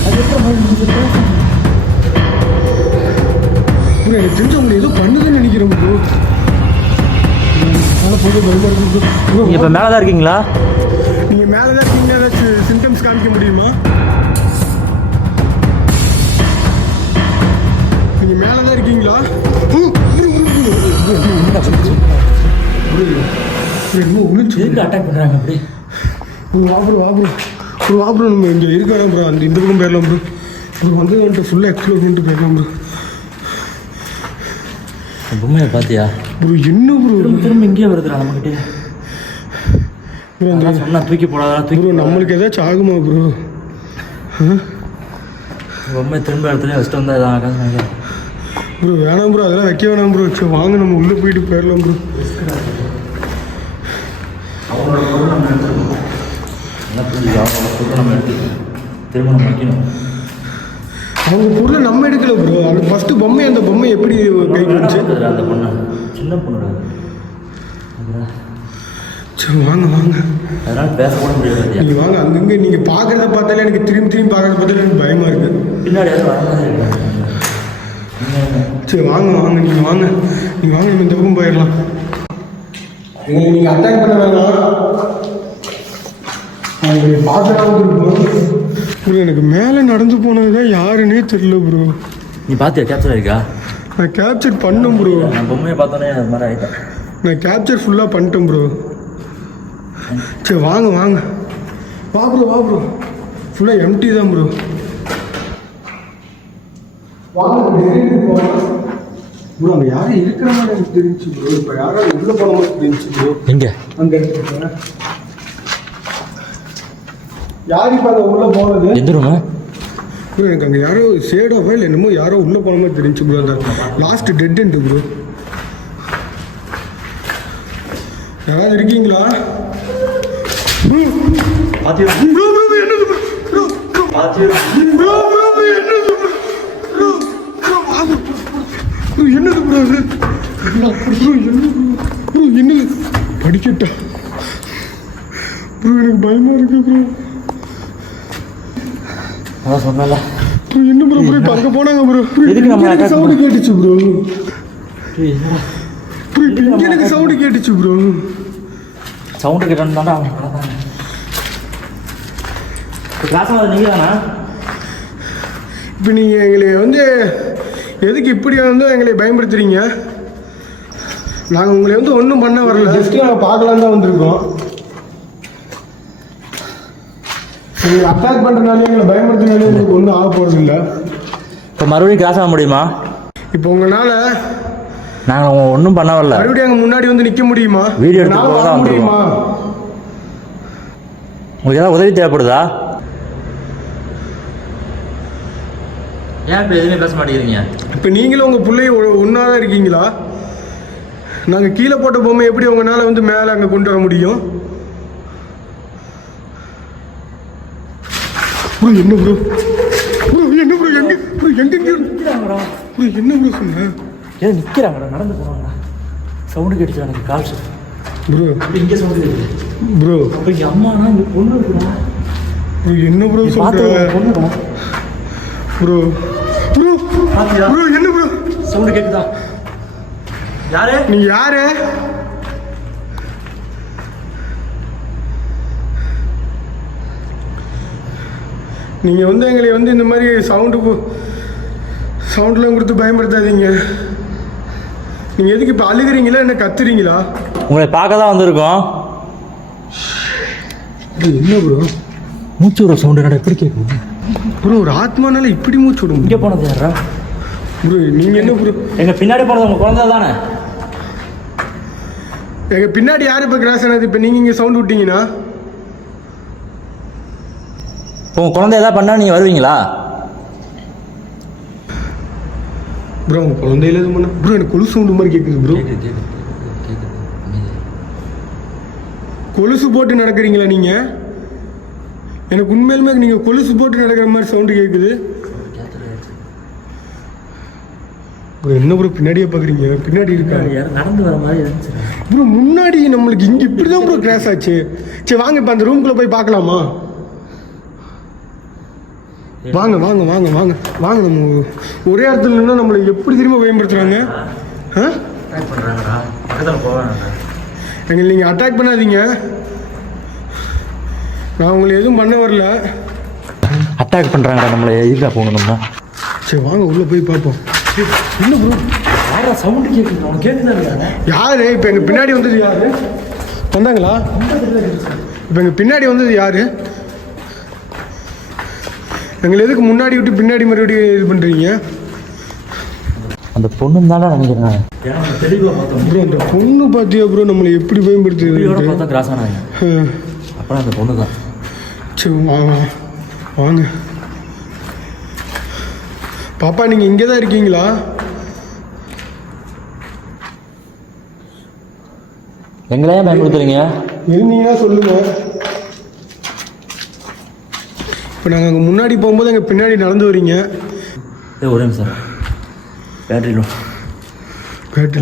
ப்ரோ எனக்கு தெரிஞ்ச உங்களை ஏதோ பண்ணுதுன்னு நினைக்கிறேன் ப்ரோ. மேலே போக பயமாக இருக்கு ப்ரோ. நீங்கள் இப்போ மேலே தான் இருக்கீங்களா? நீங்கள் மேலே தான் இருக்கீங்க. ஏதாச்சும் சிம்டம்ஸ் காமிக்க முடியுமா? நீங்கள் மேலே தான் இருக்கீங்களா? அட்டாக் பண்ணுறாங்க அப்படி. ப்ரோ நம்ம இங்கே இருக்கலாம் ப்ரோ. இந்த பக்கம் போயிடலாம் ப்ரோ. ப்ரோ வந்து வந்துட்டு ஃபுல்லாக எக்ஸ்ப்ளோர் பண்ணிட்டு போயிடலாம் ப்ரோ. பொம்மையை பார்த்தியா ப்ரோ? என்ன ப்ரோ திரும்ப இங்கேயே வருதுடா நம்மகிட்டே. ப்ரோ அந்த சொன்னா தூக்கி போடாதா தூக்கி. ப்ரோ நம்மளுக்கு ஏதாச்சும் ஆகுமா ப்ரோ? பொம்மை திரும்ப இடத்துல வச்சுட்டு வந்தா இதான் ப்ரோ. வேணாம் ப்ரோ, அதெல்லாம் வைக்க வேணாம் ப்ரோ. சரி வாங்க நம்ம உள்ளே போயிட்டு போயிடலாம் ப்ரோ. அவங்களோட பொருள் நம்ம எடுத்துருக்கோம். நல்லா புரியுது, அவங்களோட பொருள் நம்ம எடுத்துக்கணும், திரும்ப நம்ம வைக்கணும். அவங்க பொருளை நம்ம எடுக்கல ப்ரோ. அது ஃபஸ்ட்டு பொம்மை, அந்த பொம்மை எப்படி கை கொடுச்சு? அந்த பொண்ணு சின்ன பொண்ணு. சரி வாங்க வாங்க. அதனால பேச கூட முடியாது. நீங்கள் வாங்க. அங்கங்கே நீங்கள் பார்க்குறத பார்த்தாலே எனக்கு திரும்பி பார்க்குறத பார்த்தாலே எனக்கு பயமாக இருக்குது. பின்னாடி யாரும் வர மாதிரி இருக்கு. சரி வாங்க வாங்க. நீங்கள் வாங்க நம்ம இந்த பக்கம் போயிடலாம். நீங்கள் அட்டாக் பண்ண வேணாம். அவங்க பார்க்கலாம் ப்ரோ. எனக்கு மேலே நடந்து போனது தான் யாருன்னே தெரியல ப்ரோ. நீ பார்த்தியா? கேப்சர் ஆயிருக்கா? நான் கேப்சர் பண்ணேன் ப்ரோ. நான் பொம்மையை பார்த்தோன்னே அது மாதிரி ஆகிட்டேன். நான் கேப்சர் ஃபுல்லாக பண்ணிட்டேன் ப்ரோ. சரி வாங்க வாங்க. வா ப்ரோ. ஃபுல்லாக எம்டி தான் ப்ரோ. ப்ரோ அங்கே யாரும் இருக்கிற மாதிரி எனக்கு தெரிஞ்சு ப்ரோ. இப்போ யாரும் உள்ளே போன மாதிரி தெரிஞ்சு ப்ரோ. எங்கே? அங்கே யார் இப்போ அங்கே உள்ளே போனது? எந்த ரூமு ப்ரோ? எனக்கு அங்கே யாரோ ஷேடோவா இல்லை என்னமோ யாரோ உள்ளே போன மாதிரி தெரிஞ்சு ப்ரோ. அந்த லாஸ்ட் டெட் எண்டு ப்ரோ. யாராவது இருக்கீங்களா? என்னது ப்ரோ? என்னது படிக்கட்டா ப்ரோ? எனக்கு பயமா இருக்கு ப்ரோ. அதான் சொன்னல ப்ரோ. என்ன ப்ரோ இப்போ அங்கே போனாங்க ப்ரோ. எதுக்கு நம்ம எனக்கு சவுண்டு கேட்டுச்சு ப்ரோ. எனக்கு சவுண்டு கேட்டுச்சு ப்ரோ. சவுண்டு கேட்டான்னு தாண்டா அவன் கிளாஸ் நீங்கள் தானா? இப்போ நீங்கள் எங்களை வந்து எதுக்கு இப்படி வந்து எங்களை பயன்படுத்துறீங்க? நாங்கள் உங்களை வந்து ஒன்றும் பண்ண வரல, ஜஸ்ட்டு நாங்கள் பார்க்கலாம் தான் வந்திருக்கோம். நீங்கள் அட்டாக் பண்ணுறதுனால எங்களை பயன்படுத்தினாலே உங்களுக்கு ஒன்றும் ஆக போகிறது இல்லை. இப்போ மறுபடியும் கிராஸ் ஆக முடியுமா? இப்போ உங்களால் நாங்கள் ஒன்றும் பண்ண வரல. மறுபடியும் அங்கே முன்னாடி வந்து நிற்க முடியுமா? வீடியோ எடுத்து போக தான் முடியுமா? உங்களுக்கு ஏதாவது உதவி தேவைப்படுதா? ஏன் இப்போ எதுவுமே பேச மாட்டேங்கிறீங்க? இப்போ நீங்களும் உங்கள் பிள்ளைய ஒன்றா தான் இருக்கீங்களா? நாங்கள் கீழே போட்ட பொம்மை எப்படி உங்களால் வந்து மேலே அங்கே கொண்டு வர முடியும்? ப்ரோ என்ன ப்ரோ? ப்ரோ என்ன ப்ரோ? எங்கே ப்ரோ? எங்கெங்கே ப்ரோ? என்ன ப்ரோ சொன்ன? ஏன் நிற்கிறாங்கடா, நடந்து போகிறாங்கடா. சவுண்டு கேட்டுச்சு எனக்கு கால் சார். ப்ரோ இங்கே சவுண்டு கேட்டுச்சு ப்ரோ. அப்போ இங்கே அம்மானா இங்கே பொண்ணு இருக்குடா. ப்ரோ என்ன ப்ரோ பார்த்து சொல்ற? பொண்ணுடா. ப்ரோ ப்ரோ பாத்தியா? ப்ரோ என்ன ப்ரோ சவுண்டு கேட்டுதா? யாரு நீங்க? யாரு? நீங்க வந்து எங்களை வந்து இந்த மாதிரி சவுண்ட்லாம் கொடுத்து பயன்படுத்தாதீங்க. நீங்க எதுக்கு இப்ப அழுகிறீங்களா என்ன கத்துறீங்களா? உங்களை பார்க்க தான் வந்திருக்கோம். என்ன ப்ரோ மூச்சு விட சவுண்டு என்னடா எப்படி கேட்கும்? ப்ரோ ஒரு ஆத்மானால இப்படி மூச்சு விடும். இங்கே போனது யாரா ப்ரோ? நீங்க என்ன ப்ரோ? எங்கள் பின்னாடி போனது உங்கள் குழந்தை தானே? எங்க பின்னாடி யாரு இப்ப கிராஸ் ஆனது? இப்ப நீங்க இங்க சவுண்ட் விட்டீங்கன்னா உங்கள் குழந்தை எதாவது பண்ணால் நீங்கள் வருவீங்களா? ப்ரோ உங்க குழந்தையில எதுவும் பண்ண ப்ரோ? எனக்கு கொலுசு சவுண்டு மாதிரி கேட்குது ப்ரோ. கொலுசு போட்டு நடக்கிறீங்களா நீங்க? எனக்கு உண்மையிலுமே நீங்க கொலுசு போட்டு நடக்கிற மாதிரி சவுண்டு கேட்குது. ப்ரோ என்ன ப்ரோ பின்னாடியே பார்க்குறீங்க? பின்னாடி இருக்காங்க நடந்து வர மாதிரி இருந்துச்சு ப்ரோ. முன்னாடி நம்மளுக்கு இங்கே இப்படி தான் ப்ரோ கிராஸ் ஆச்சு. சரி வாங்க இப்போ அந்த ரூம்குள்ளே போய் பார்க்கலாமா? வாங்க வாங்க வாங்க வாங்க வாங்க. நம்ம ஒரே இடத்துல நின்னா நம்மளை எப்படி திரும்ப பயன்படுத்துகிறாங்க? ஆ அட்டாக் பண்ணுறாங்கடா. பக்கத்தில் போவாங்க. எங்களை நீங்கள் அட்டாக் பண்ணாதீங்க. நான் உங்களை எதுவும் பண்ண வரல. அட்டாக் பண்ணுறாங்கடா நம்மளை. எதுக்காக போகணும் நம்ம? சரி வாங்க உள்ளே போய் பார்ப்போம். என்ன ப்ரோ யாரா சவுண்டு கேட்குது? அவன் கேட்குதா? யாரு இப்போ எங்கள் பின்னாடி வந்தது? யாரு வந்தாங்களா? இப்போ எங்கள் பின்னாடி வந்தது யாரு? எங்களை எதுக்கு முன்னாடி விட்டு பின்னாடி மறுபடியும் இது பண்ணுறீங்க? அந்த பொண்ணு தானே நினைக்கிறேன். தெளிவாக பார்த்தோம் ப்ரோ. அந்த பொண்ணு பார்த்தியா ப்ரோ நம்மளை எப்படி பயன்படுத்துது? பார்த்தா கிராஸ் ஆனாங்க. அப்புறம் அந்த பொண்ணு தான். சரி வாங்க வாங்க. பாப்பா நீங்கள் இங்கே தான் இருக்கீங்களா? எங்களையே பயன்படுத்துறீங்க? இருந்தீங்கன்னா சொல்லுங்கள். இப்போ நாங்கள் அங்கே முன்னாடி போகும்போது எங்கள் பின்னாடி நடந்து வரீங்க. ஒரே நிமிஷம். பேட்டரியில்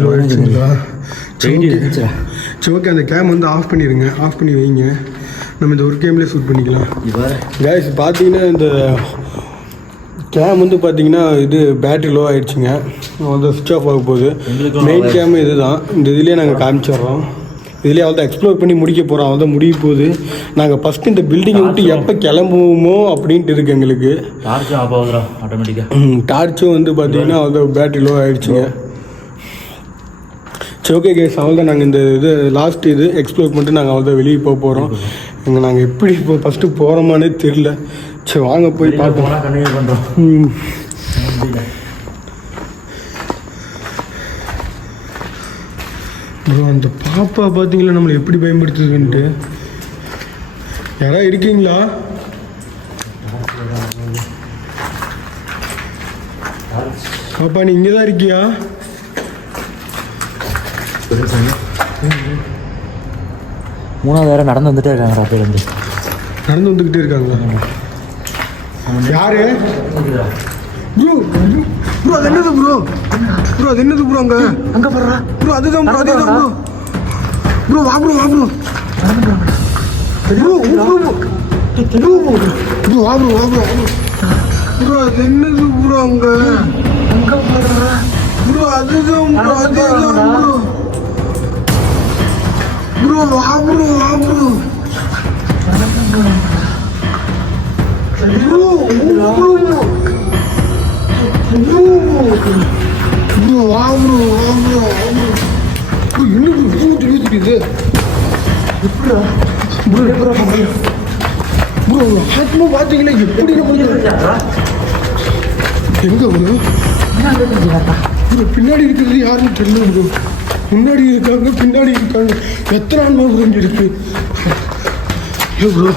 ஆயிடுச்சுங்களா? சரி ஓகே. அந்த கேம் வந்து ஆஃப் பண்ணிடுங்க. ஆஃப் பண்ணி வைங்க. நம்ம இந்த ஒரு கேம்லேயே ஷூட் பண்ணிக்கலாம். கைஸ் பார்த்தீங்கன்னா இந்த கேம் வந்து பார்த்தீங்கன்னா இது பேட்டரி லோ ஆகிடுச்சிங்க. வந்து சுவிட்ச் ஆஃப் ஆக போகுது. மெயின் கேமு இது தான். இந்த இதுலேயே நாங்கள் காமிச்சிடுறோம். இதுலேயே அவள் தான் எக்ஸ்ப்ளோர் பண்ணி முடிக்க போகிறோம். அவள் தான் முடிய போகுது. நாங்கள் ஃபஸ்ட்டு இந்த பில்டிங்கை விட்டு எப்போ கிளம்புவோமோ அப்படின்ட்டு இருக்குது எங்களுக்கு. டார்ச்சும் ஆஃப் ஆகுதுடா ஆட்டோமேட்டிக்காக. டார்ச்சும் வந்து பார்த்தீங்கன்னா அவள் தான் பேட்டரி லோ ஆகிடுச்சிங்க. சரி ஓகே கேஸ், அவள் தான் நாங்கள் இந்த இது லாஸ்ட் இது எக்ஸ்ப்ளோர் பண்ணிட்டு நாங்கள் அவள் தான் வெளியே போக போகிறோம். இங்கே நாங்கள் எப்படி இப்போ ஃபஸ்ட்டு போகிறோமானே தெரில. சரி வாங்க போய் பார்ப்போம். கண்டினியூ பண்ணுறோம். ப்ரோ அந்த பாப்பா பார்த்தீங்களா நம்மளை எப்படி பயன்படுத்துதுன்ட்டு? யாராவது இருக்கீங்களா? பாப்பா நீ இங்கே தான் இருக்கியா? மூணாவது வேறு நடந்து வந்துட்டே இருக்காங்க. அப்போலேருந்து நடந்து வந்துக்கிட்டே இருக்காங்களா? யாரு ப்ரோ? ப்ரோ அது என்னது ப்ரோ? ப்ரோ அது என்னது ப்ரோ? அங்கே போடுறா ப்ரோ. அதுதான் ப்ரோ, அதுதான் ப்ரோ. ப்ரோ வா ப்ரோ, வா ப்ரோ. ப்ரோ ப்ரோ ப்ரோ வா ப்ரோ, வா ப்ரோ. ப்ரோ அது என்னது ப்ரோ? அங்கே போடுறா ப்ரோ. அதுதான் ப்ரோ, அதுதான் ப்ரோ. ப்ரோ வா ப்ரோ, வா ப்ரோ. ப்ரோ ப்ரோ எப்படி இது எப்படிடா ப்ரோ ஆத்மா பார்த்தீங்களா எப்படி எங்க ப்ரோ பின்னாடி இருக்கிறது யாருன்னு தெரியல ப்ரோ. முன்னாடி இருக்காங்க பின்னாடி இருக்காங்க. எத்தனை ஆன்மா ப்ரோ இங்கே இருக்கு ப்ரோ?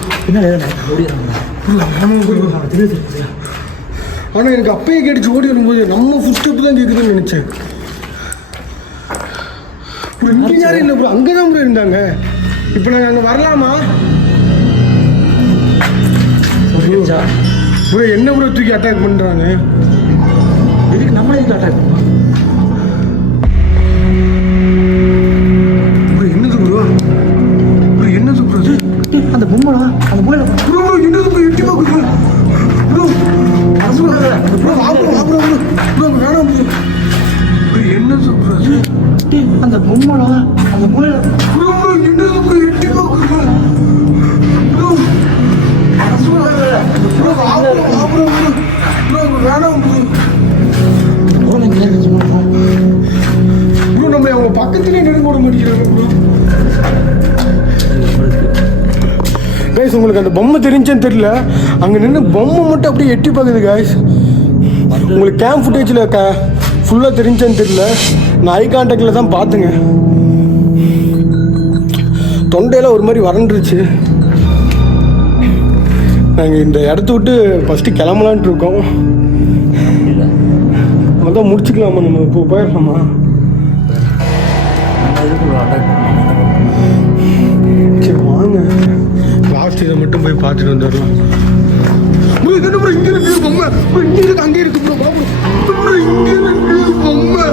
ஆனால் எனக்கு அப்பயே கேட்டுச்சு ஓடி வரும்போது நம்ம ஃபுட் ஸ்டெப் தான் கேட்குதுன்னு நினச்சேன் ப்ரோ. இங்கே யாரும் இல்லை ப்ரோ, அங்கே தான் ப்ரோ இருந்தாங்க. இப்போ நாங்கள் அங்கே வரலாமா ப்ரோ? என்ன ப்ரோ தூக்கி அட்டாக் பண்ணுறாங்க? இதுக்கு நம்மளே இதுக்கு அட்டாக் பண்ணுவோம். ப்ரோ என்னது ப்ரோ? ப்ரோ என்னது ப்ரோ? அந்த பொம்மைடா, அந்த மூலையில ப்ரோ என்னது ப்ரோ? எட்டி பார்க்குது ப்ரோ. ப்ரோ வேணாம் ப்ரோ. ப்ரோ என்னது ப்ரோ? அந்த பொம்மைடா, அந்த மூலையில ப்ரோ என்னது ப்ரோ? எட்டி பார்க்குது ப்ரோ. ப்ரோ வேணாம் ப்ரோ. ப்ரோ நம்மளை அவங்க பக்கத்துலேயே நெருங்க விட மாட்டேங்கிறாங்க ப்ரோ. கைஸ் உங்களுக்கு அந்த பொம்மை தெரிஞ்சுன்னு தெரியல, அங்கே நின்று பொம்மை மட்டும் அப்படியே எட்டி பார்க்குது கைஸ். உங்களுக்கு கேம் ஃபுட்டேஜில் ஃபுல்லாக தெரிஞ்சுன்னு தெரியல, நான் ஐ கான்டாக்டில் தான் பார்த்துங்க. தொண்டையில் ஒரு மாதிரி வறண்டுருச்சு. நாங்கள் இந்த இடத்த விட்டு ஃபஸ்ட்டு கிளம்பலான்ட்டு இருக்கோம். அதான் முடிச்சுக்கலாமா? நம்ம இப்போ போயிடலாமா? சரி வாங்க, லாஸ்ட் இதை மட்டும் போய் பார்த்துட்டு வந்துடலாம். ப்ரோ என்ன ப்ரோ இங்கே இருக்கு பொம்மை? ப்ரோ இங்கே இருக்கு அங்கே இருக்கு ப்ரோ. ப்ரோ இங்கே இருக்கு பொம்மை.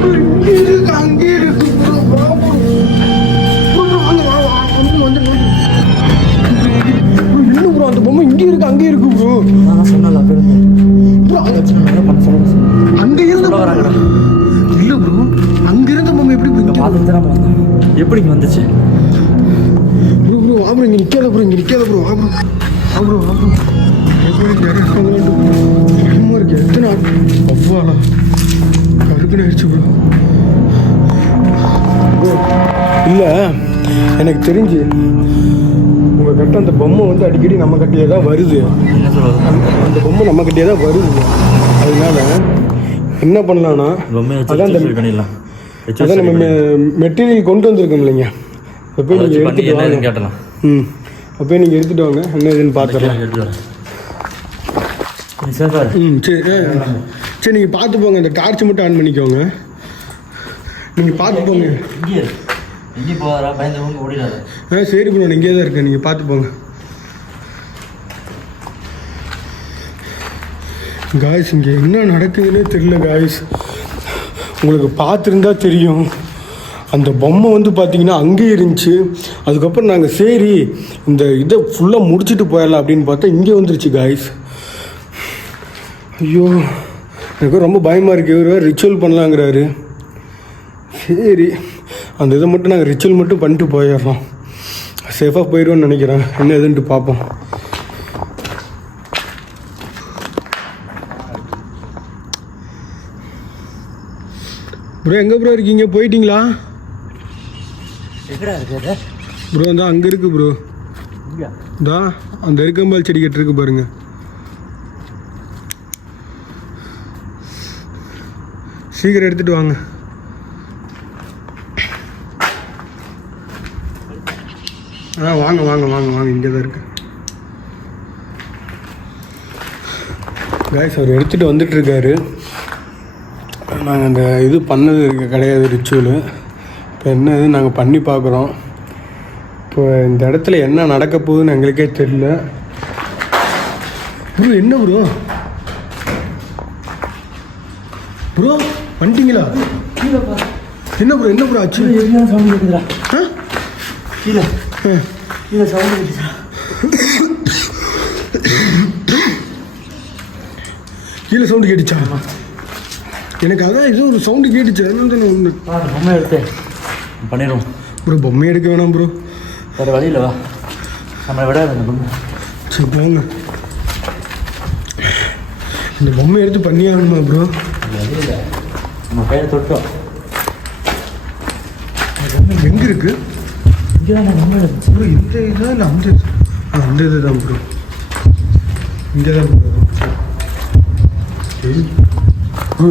ப்ரோ இங்கே இருக்கு அங்கே இருக்கு ப்ரோ. ப்ரோ வாங்க வந்து என்ன ப்ரோ அந்த பொம்மை இங்கே இருக்கு அங்கே இருக்கு ப்ரோ. நான் சொன்னல ப்ரோ அங்கே இருந்து இல்லை ப்ரோ, அங்கே இருந்த பொம்மை எப்படி பார்த்துட்டு நம்ம வந்தோம். எப்படி இங்கே வந்துச்சு? ப்ரோ ப்ரோ வா ப்ரோ, இங்கே நிற்காத ப்ரோ, இங்கே நிற்காத ப்ரோ. வா ப்ரோ என்னமோ இருக்கு. எத்தனை அவ்வாளா கருக்குன்னு ஆயிடுச்சு ப்ரோ. ப்ரோ இல்லை எனக்கு தெரிஞ்சு உங்கள் கட்ட அந்த பொம்மை வந்து அடிக்கடி நம்ம கட்டியே தான் வருது. அந்த பொம்மை நம்ம கட்டியே தான் வருது. அதனால என்ன பண்ணலான்னா அதான் நம்ம மெட்டீரியல் கொண்டு வந்திருக்கோம் இல்லைங்க, அப்போ நீங்கள் எடுத்துகிட்டு வாங்க. கேட்டலாம். அப்போ நீங்கள் எடுத்துகிட்டு வாங்க, என்ன இதுன்னு பார்த்துடலாம். சரி நீங்கள் பார்த்து போங்க, இந்த டார்ச் மட்டும் ஆன் பண்ணிக்கோங்க. நீங்கள் பார்த்து போங்க. எங்கே போகிறா பயந்தவங்க ஓடிடாத. சரி ப்ரோ, நான் இங்கே தான் இருக்கேன், நீங்கள் பார்த்து போங்க. காய்ஸ் இங்கே என்ன நடக்குதுன்னே தெரியல காய்ஸ். உங்களுக்கு பார்த்துருந்தா தெரியும். அந்த பொம்மை வந்து பார்த்தீங்கன்னா அங்கேயே இருந்துச்சு. அதுக்கப்புறம் நாங்கள் சரி இந்த இதை ஃபுல்லாக முடிச்சுட்டு போயிடலாம் அப்படின்னு பார்த்தா இங்கே வந்துருச்சு காய்ஸ். ஐயோ எனக்கு ரொம்ப பயமாக இருக்குது. இவர் ரிச்சுவல் பண்ணலாங்கிறாரு. சரி அந்த இதை மட்டும் நாங்கள் ரிச்சுவல் மட்டும் பண்ணிட்டு போயிடுறோம். சேஃபாக போயிடுவோன்னு நினைக்கிறேன். என்ன எதுன்ட்டு பார்ப்போம். ப்ரோ எங்கே ப்ரோ இருக்கீங்க? போயிட்டீங்களா ப்ரோ? தான் அங்கே இருக்கு ப்ரோ. தான் அந்த எருக்கம்பால் செடி கட்டிருக்கு பாருங்க. சீக்கிரம் எடுத்துட்டு வாங்க. வாங்க வாங்க வாங்க வாங்க, இங்கே தான் இருக்கு காய்ஸ். அவர் எடுத்துகிட்டு வந்துட்டுருக்காரு. நாங்கள் அந்த இது பண்ணது கிடையாது ரிச்சுவலு. இப்போ என்ன இது நாங்கள் பண்ணி பார்க்குறோம். இப்போ இந்த இடத்துல என்ன நடக்க போகுதுன்னு எங்களுக்கே தெரியல. ப்ரோ என்ன ப்ரோ? ப்ரோ வந்துட்டீங்களா? என்ன ப்ரோ என்ன ப்ரோ ஆச்சு? சவுண்ட் கேட்குதுடா. கீழே சவுண்ட் கேட்டுச்சா? கீழே சவுண்டு கேட்டுச்சா? எனக்கு அதான் ஏதோ ஒரு சவுண்டு கேட்டுச்சு, அதனால தான் நான் ஒன்று பொம்மை எடுத்து பண்ணிடுவோம். ப்ரோ பொம்மை எடுக்க வேணாம் ப்ரோ, வேறு வழியில் வா, நம்மளை விடாது அந்த பொம்மை. சரி போங்க, இந்த பொம்மை எடுத்து பண்ணி ஆகணுமா ப்ரோ? வழியில் நம்ம கையில் தொட்டோம் எங்கே இருக்கு இங்கே தான் நம்ம ப்ரோ இந்த இதா இல்லை அந்த இது தான் ப்ரோ இங்கே தான் ப்ரோ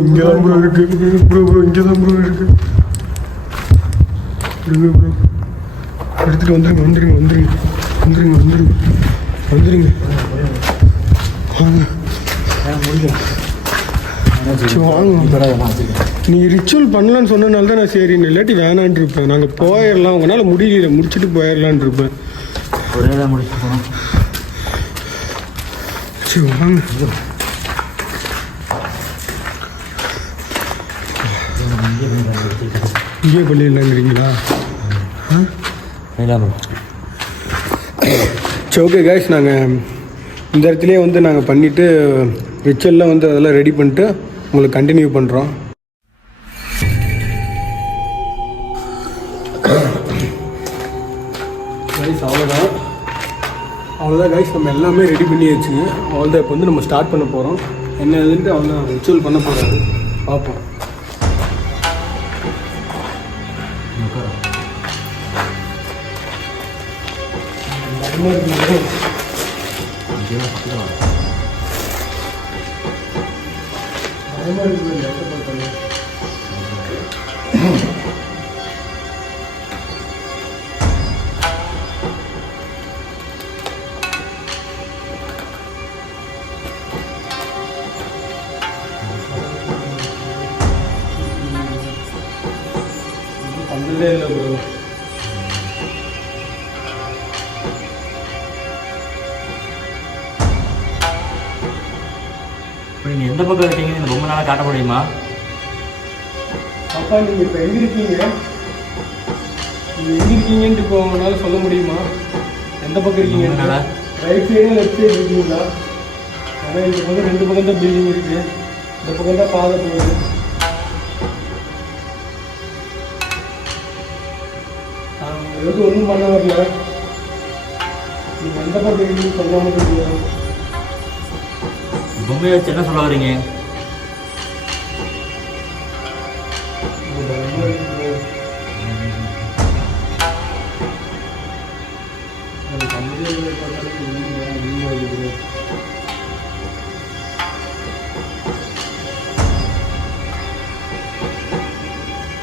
இங்கே தான் ப்ரோ இருக்கு ப்ரோ இங்கே தான் ப்ரோ இருக்கு ப்ரோ எடுத்துட்டு வந்துருங்க வாங்க நீ ரிச்சுவல் பண்ணலான்னு சொன்னனால தான் நான் சரின்னு இல்லாட்டி வேணான் இருப்பேன். நாங்கள் போயிடலாம் உங்களால் முடியல முடிச்சுட்டு போயிடலான் இருப்பேன். ஒரே தான் முடிச்சு போனோம். சரி வாங்க இங்கே பண்ணிடலாங்கிறீங்களா? சரி ஓகே கைஸ், நாங்கள் இந்த இடத்துலையே வந்து நாங்கள் பண்ணிவிட்டு ரிச்சுவல்லாம் வந்து அதெல்லாம் ரெடி பண்ணிட்டு உங்களுக்கு கண்டினியூ பண்ணுறோம். கைஸ் அவ்வளோதான் கைஸ், நம்ம எல்லாமே ரெடி பண்ணியாச்சுங்க. அவ்வளோதான் இப்போ வந்து நம்ம ஸ்டார்ட் பண்ண போகிறோம். என்ன இதுன்ட்டு அவ்வளோதான் ரிச்சுவல் பண்ண போகிறாரு, பார்ப்போம். பண்ணதே இல்லை ப்ரோ. நீங்கள் எந்த பக்கம் இருக்கீங்க எனக்கு ரொம்ப நாளாக காட்ட முடியுமா? அப்பா நீங்கள் இப்போ எங்கே இருக்கீங்க? நீங்கள் எங்கே இருக்கீங்கன்ட்டு இப்போ உங்களால் சொல்ல முடியுமா? எந்த பக்கம் இருக்கீங்க? ரைட் சைடு லெஃப்ட் சைடு இருக்கீங்களா? ஆனால் இந்த பக்கம் 2 பக்கம் தான் பில்டிங் இருக்குது. இந்த பக்கம் தான் பாதை போகுது. எதுவும் ஒன்றும் பண்ண வரல. நீங்கள் எந்த பக்கம் இருக்கீங்கன்னு சொல்லாமல் இருக்கீங்க. பொம்மையை வச்சு என்ன சொல்ல வரீங்க?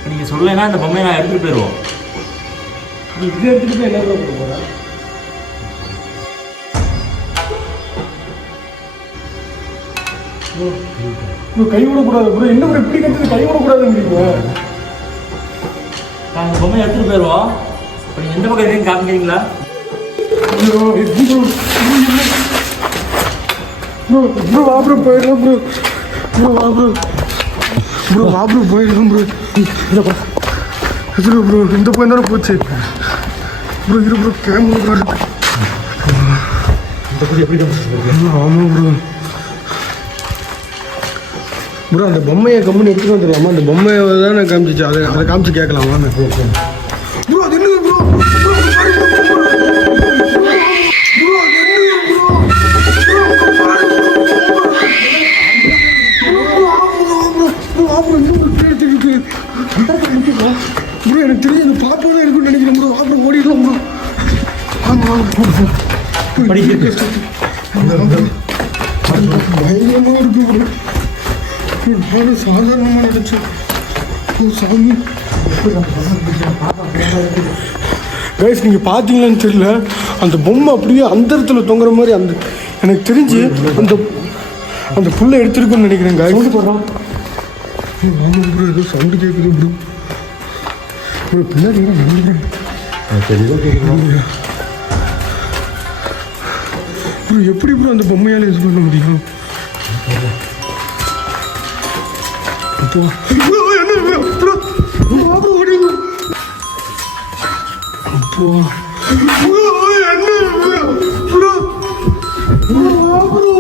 நீங்கள் சொல்லலைன்னா இந்த பொம்மையை நான் எடுத்துகிட்டு போயிடுவோம். இது எடுத்துகிட்டு போய் என்ன பண்ண போகிறேன்? ப்ரோ கை விடக்கூடாது ப்ரோ. என்ன ப்ரோ இப்படி கட்டுறது? கை விடக்கூடாதுங்கிறீங்க. நாங்கள் இந்த பொம்மையை எடுத்துகிட்டு போயிடுவோம். இப்போ நீங்கள் எந்த பக்கம் இருக்கீங்கன்னு காமிக்கிறீங்களா? ப்ரோ வா ப்ரோ போயிடலாம் ப்ரோ. வா ப்ரோ போயிடலாம் ப்ரோ. எதில் ப்ரோ இந்த பக்கம் தானே போச்சு ப்ரோ. இரு ப்ரோ கேமரா இருக்கு. ஆமாம் ப்ரோ அந்த பொம்மையை கம்முன்னு எடுத்துகிட்டு வந்துடலாமா? அந்த பொம்மையை தான் நான் காமிச்சிச்சு. அதை காமிச்சு கேட்கலாமா? ப்ரோ அது என்ன ப்ரோ? ப்ரோ எனக்கு தெரியும் இந்த பாப்பா தான் இருக்குன்னு நினைக்கிறேன் ப்ரோ. அப்புறம் ஓடிடலாம் ப்ரோ. ஆமாம் பயங்கரமாக இருக்கு ப்ரோ. நானும் சாதாரணமாக நினைச்சேன். சாமி கைஸ் நீங்கள் பார்த்தீங்களான்னு தெரியல, அந்த பொம்மை அப்படியே அந்த இடத்துல தொங்குற மாதிரி அந்த எனக்கு தெரிஞ்சு அந்த புல்லை எடுத்துருக்குன்னு நினைக்கிறேன் கைஸ். போடுறோம். ஆமாம் ப்ரோ ஏதோ சவுண்டு கேட்குது ப்ரோ. ப்ரோ பின்னாடி ப்ரோ எப்படி ப்ரோ அந்த பொம்மையால் யூஸ் பண்ண முடியும்? என்ன ப்ரோ ப்ரோ ஓடிங்க என்ன ப்ரோ ப்ரோ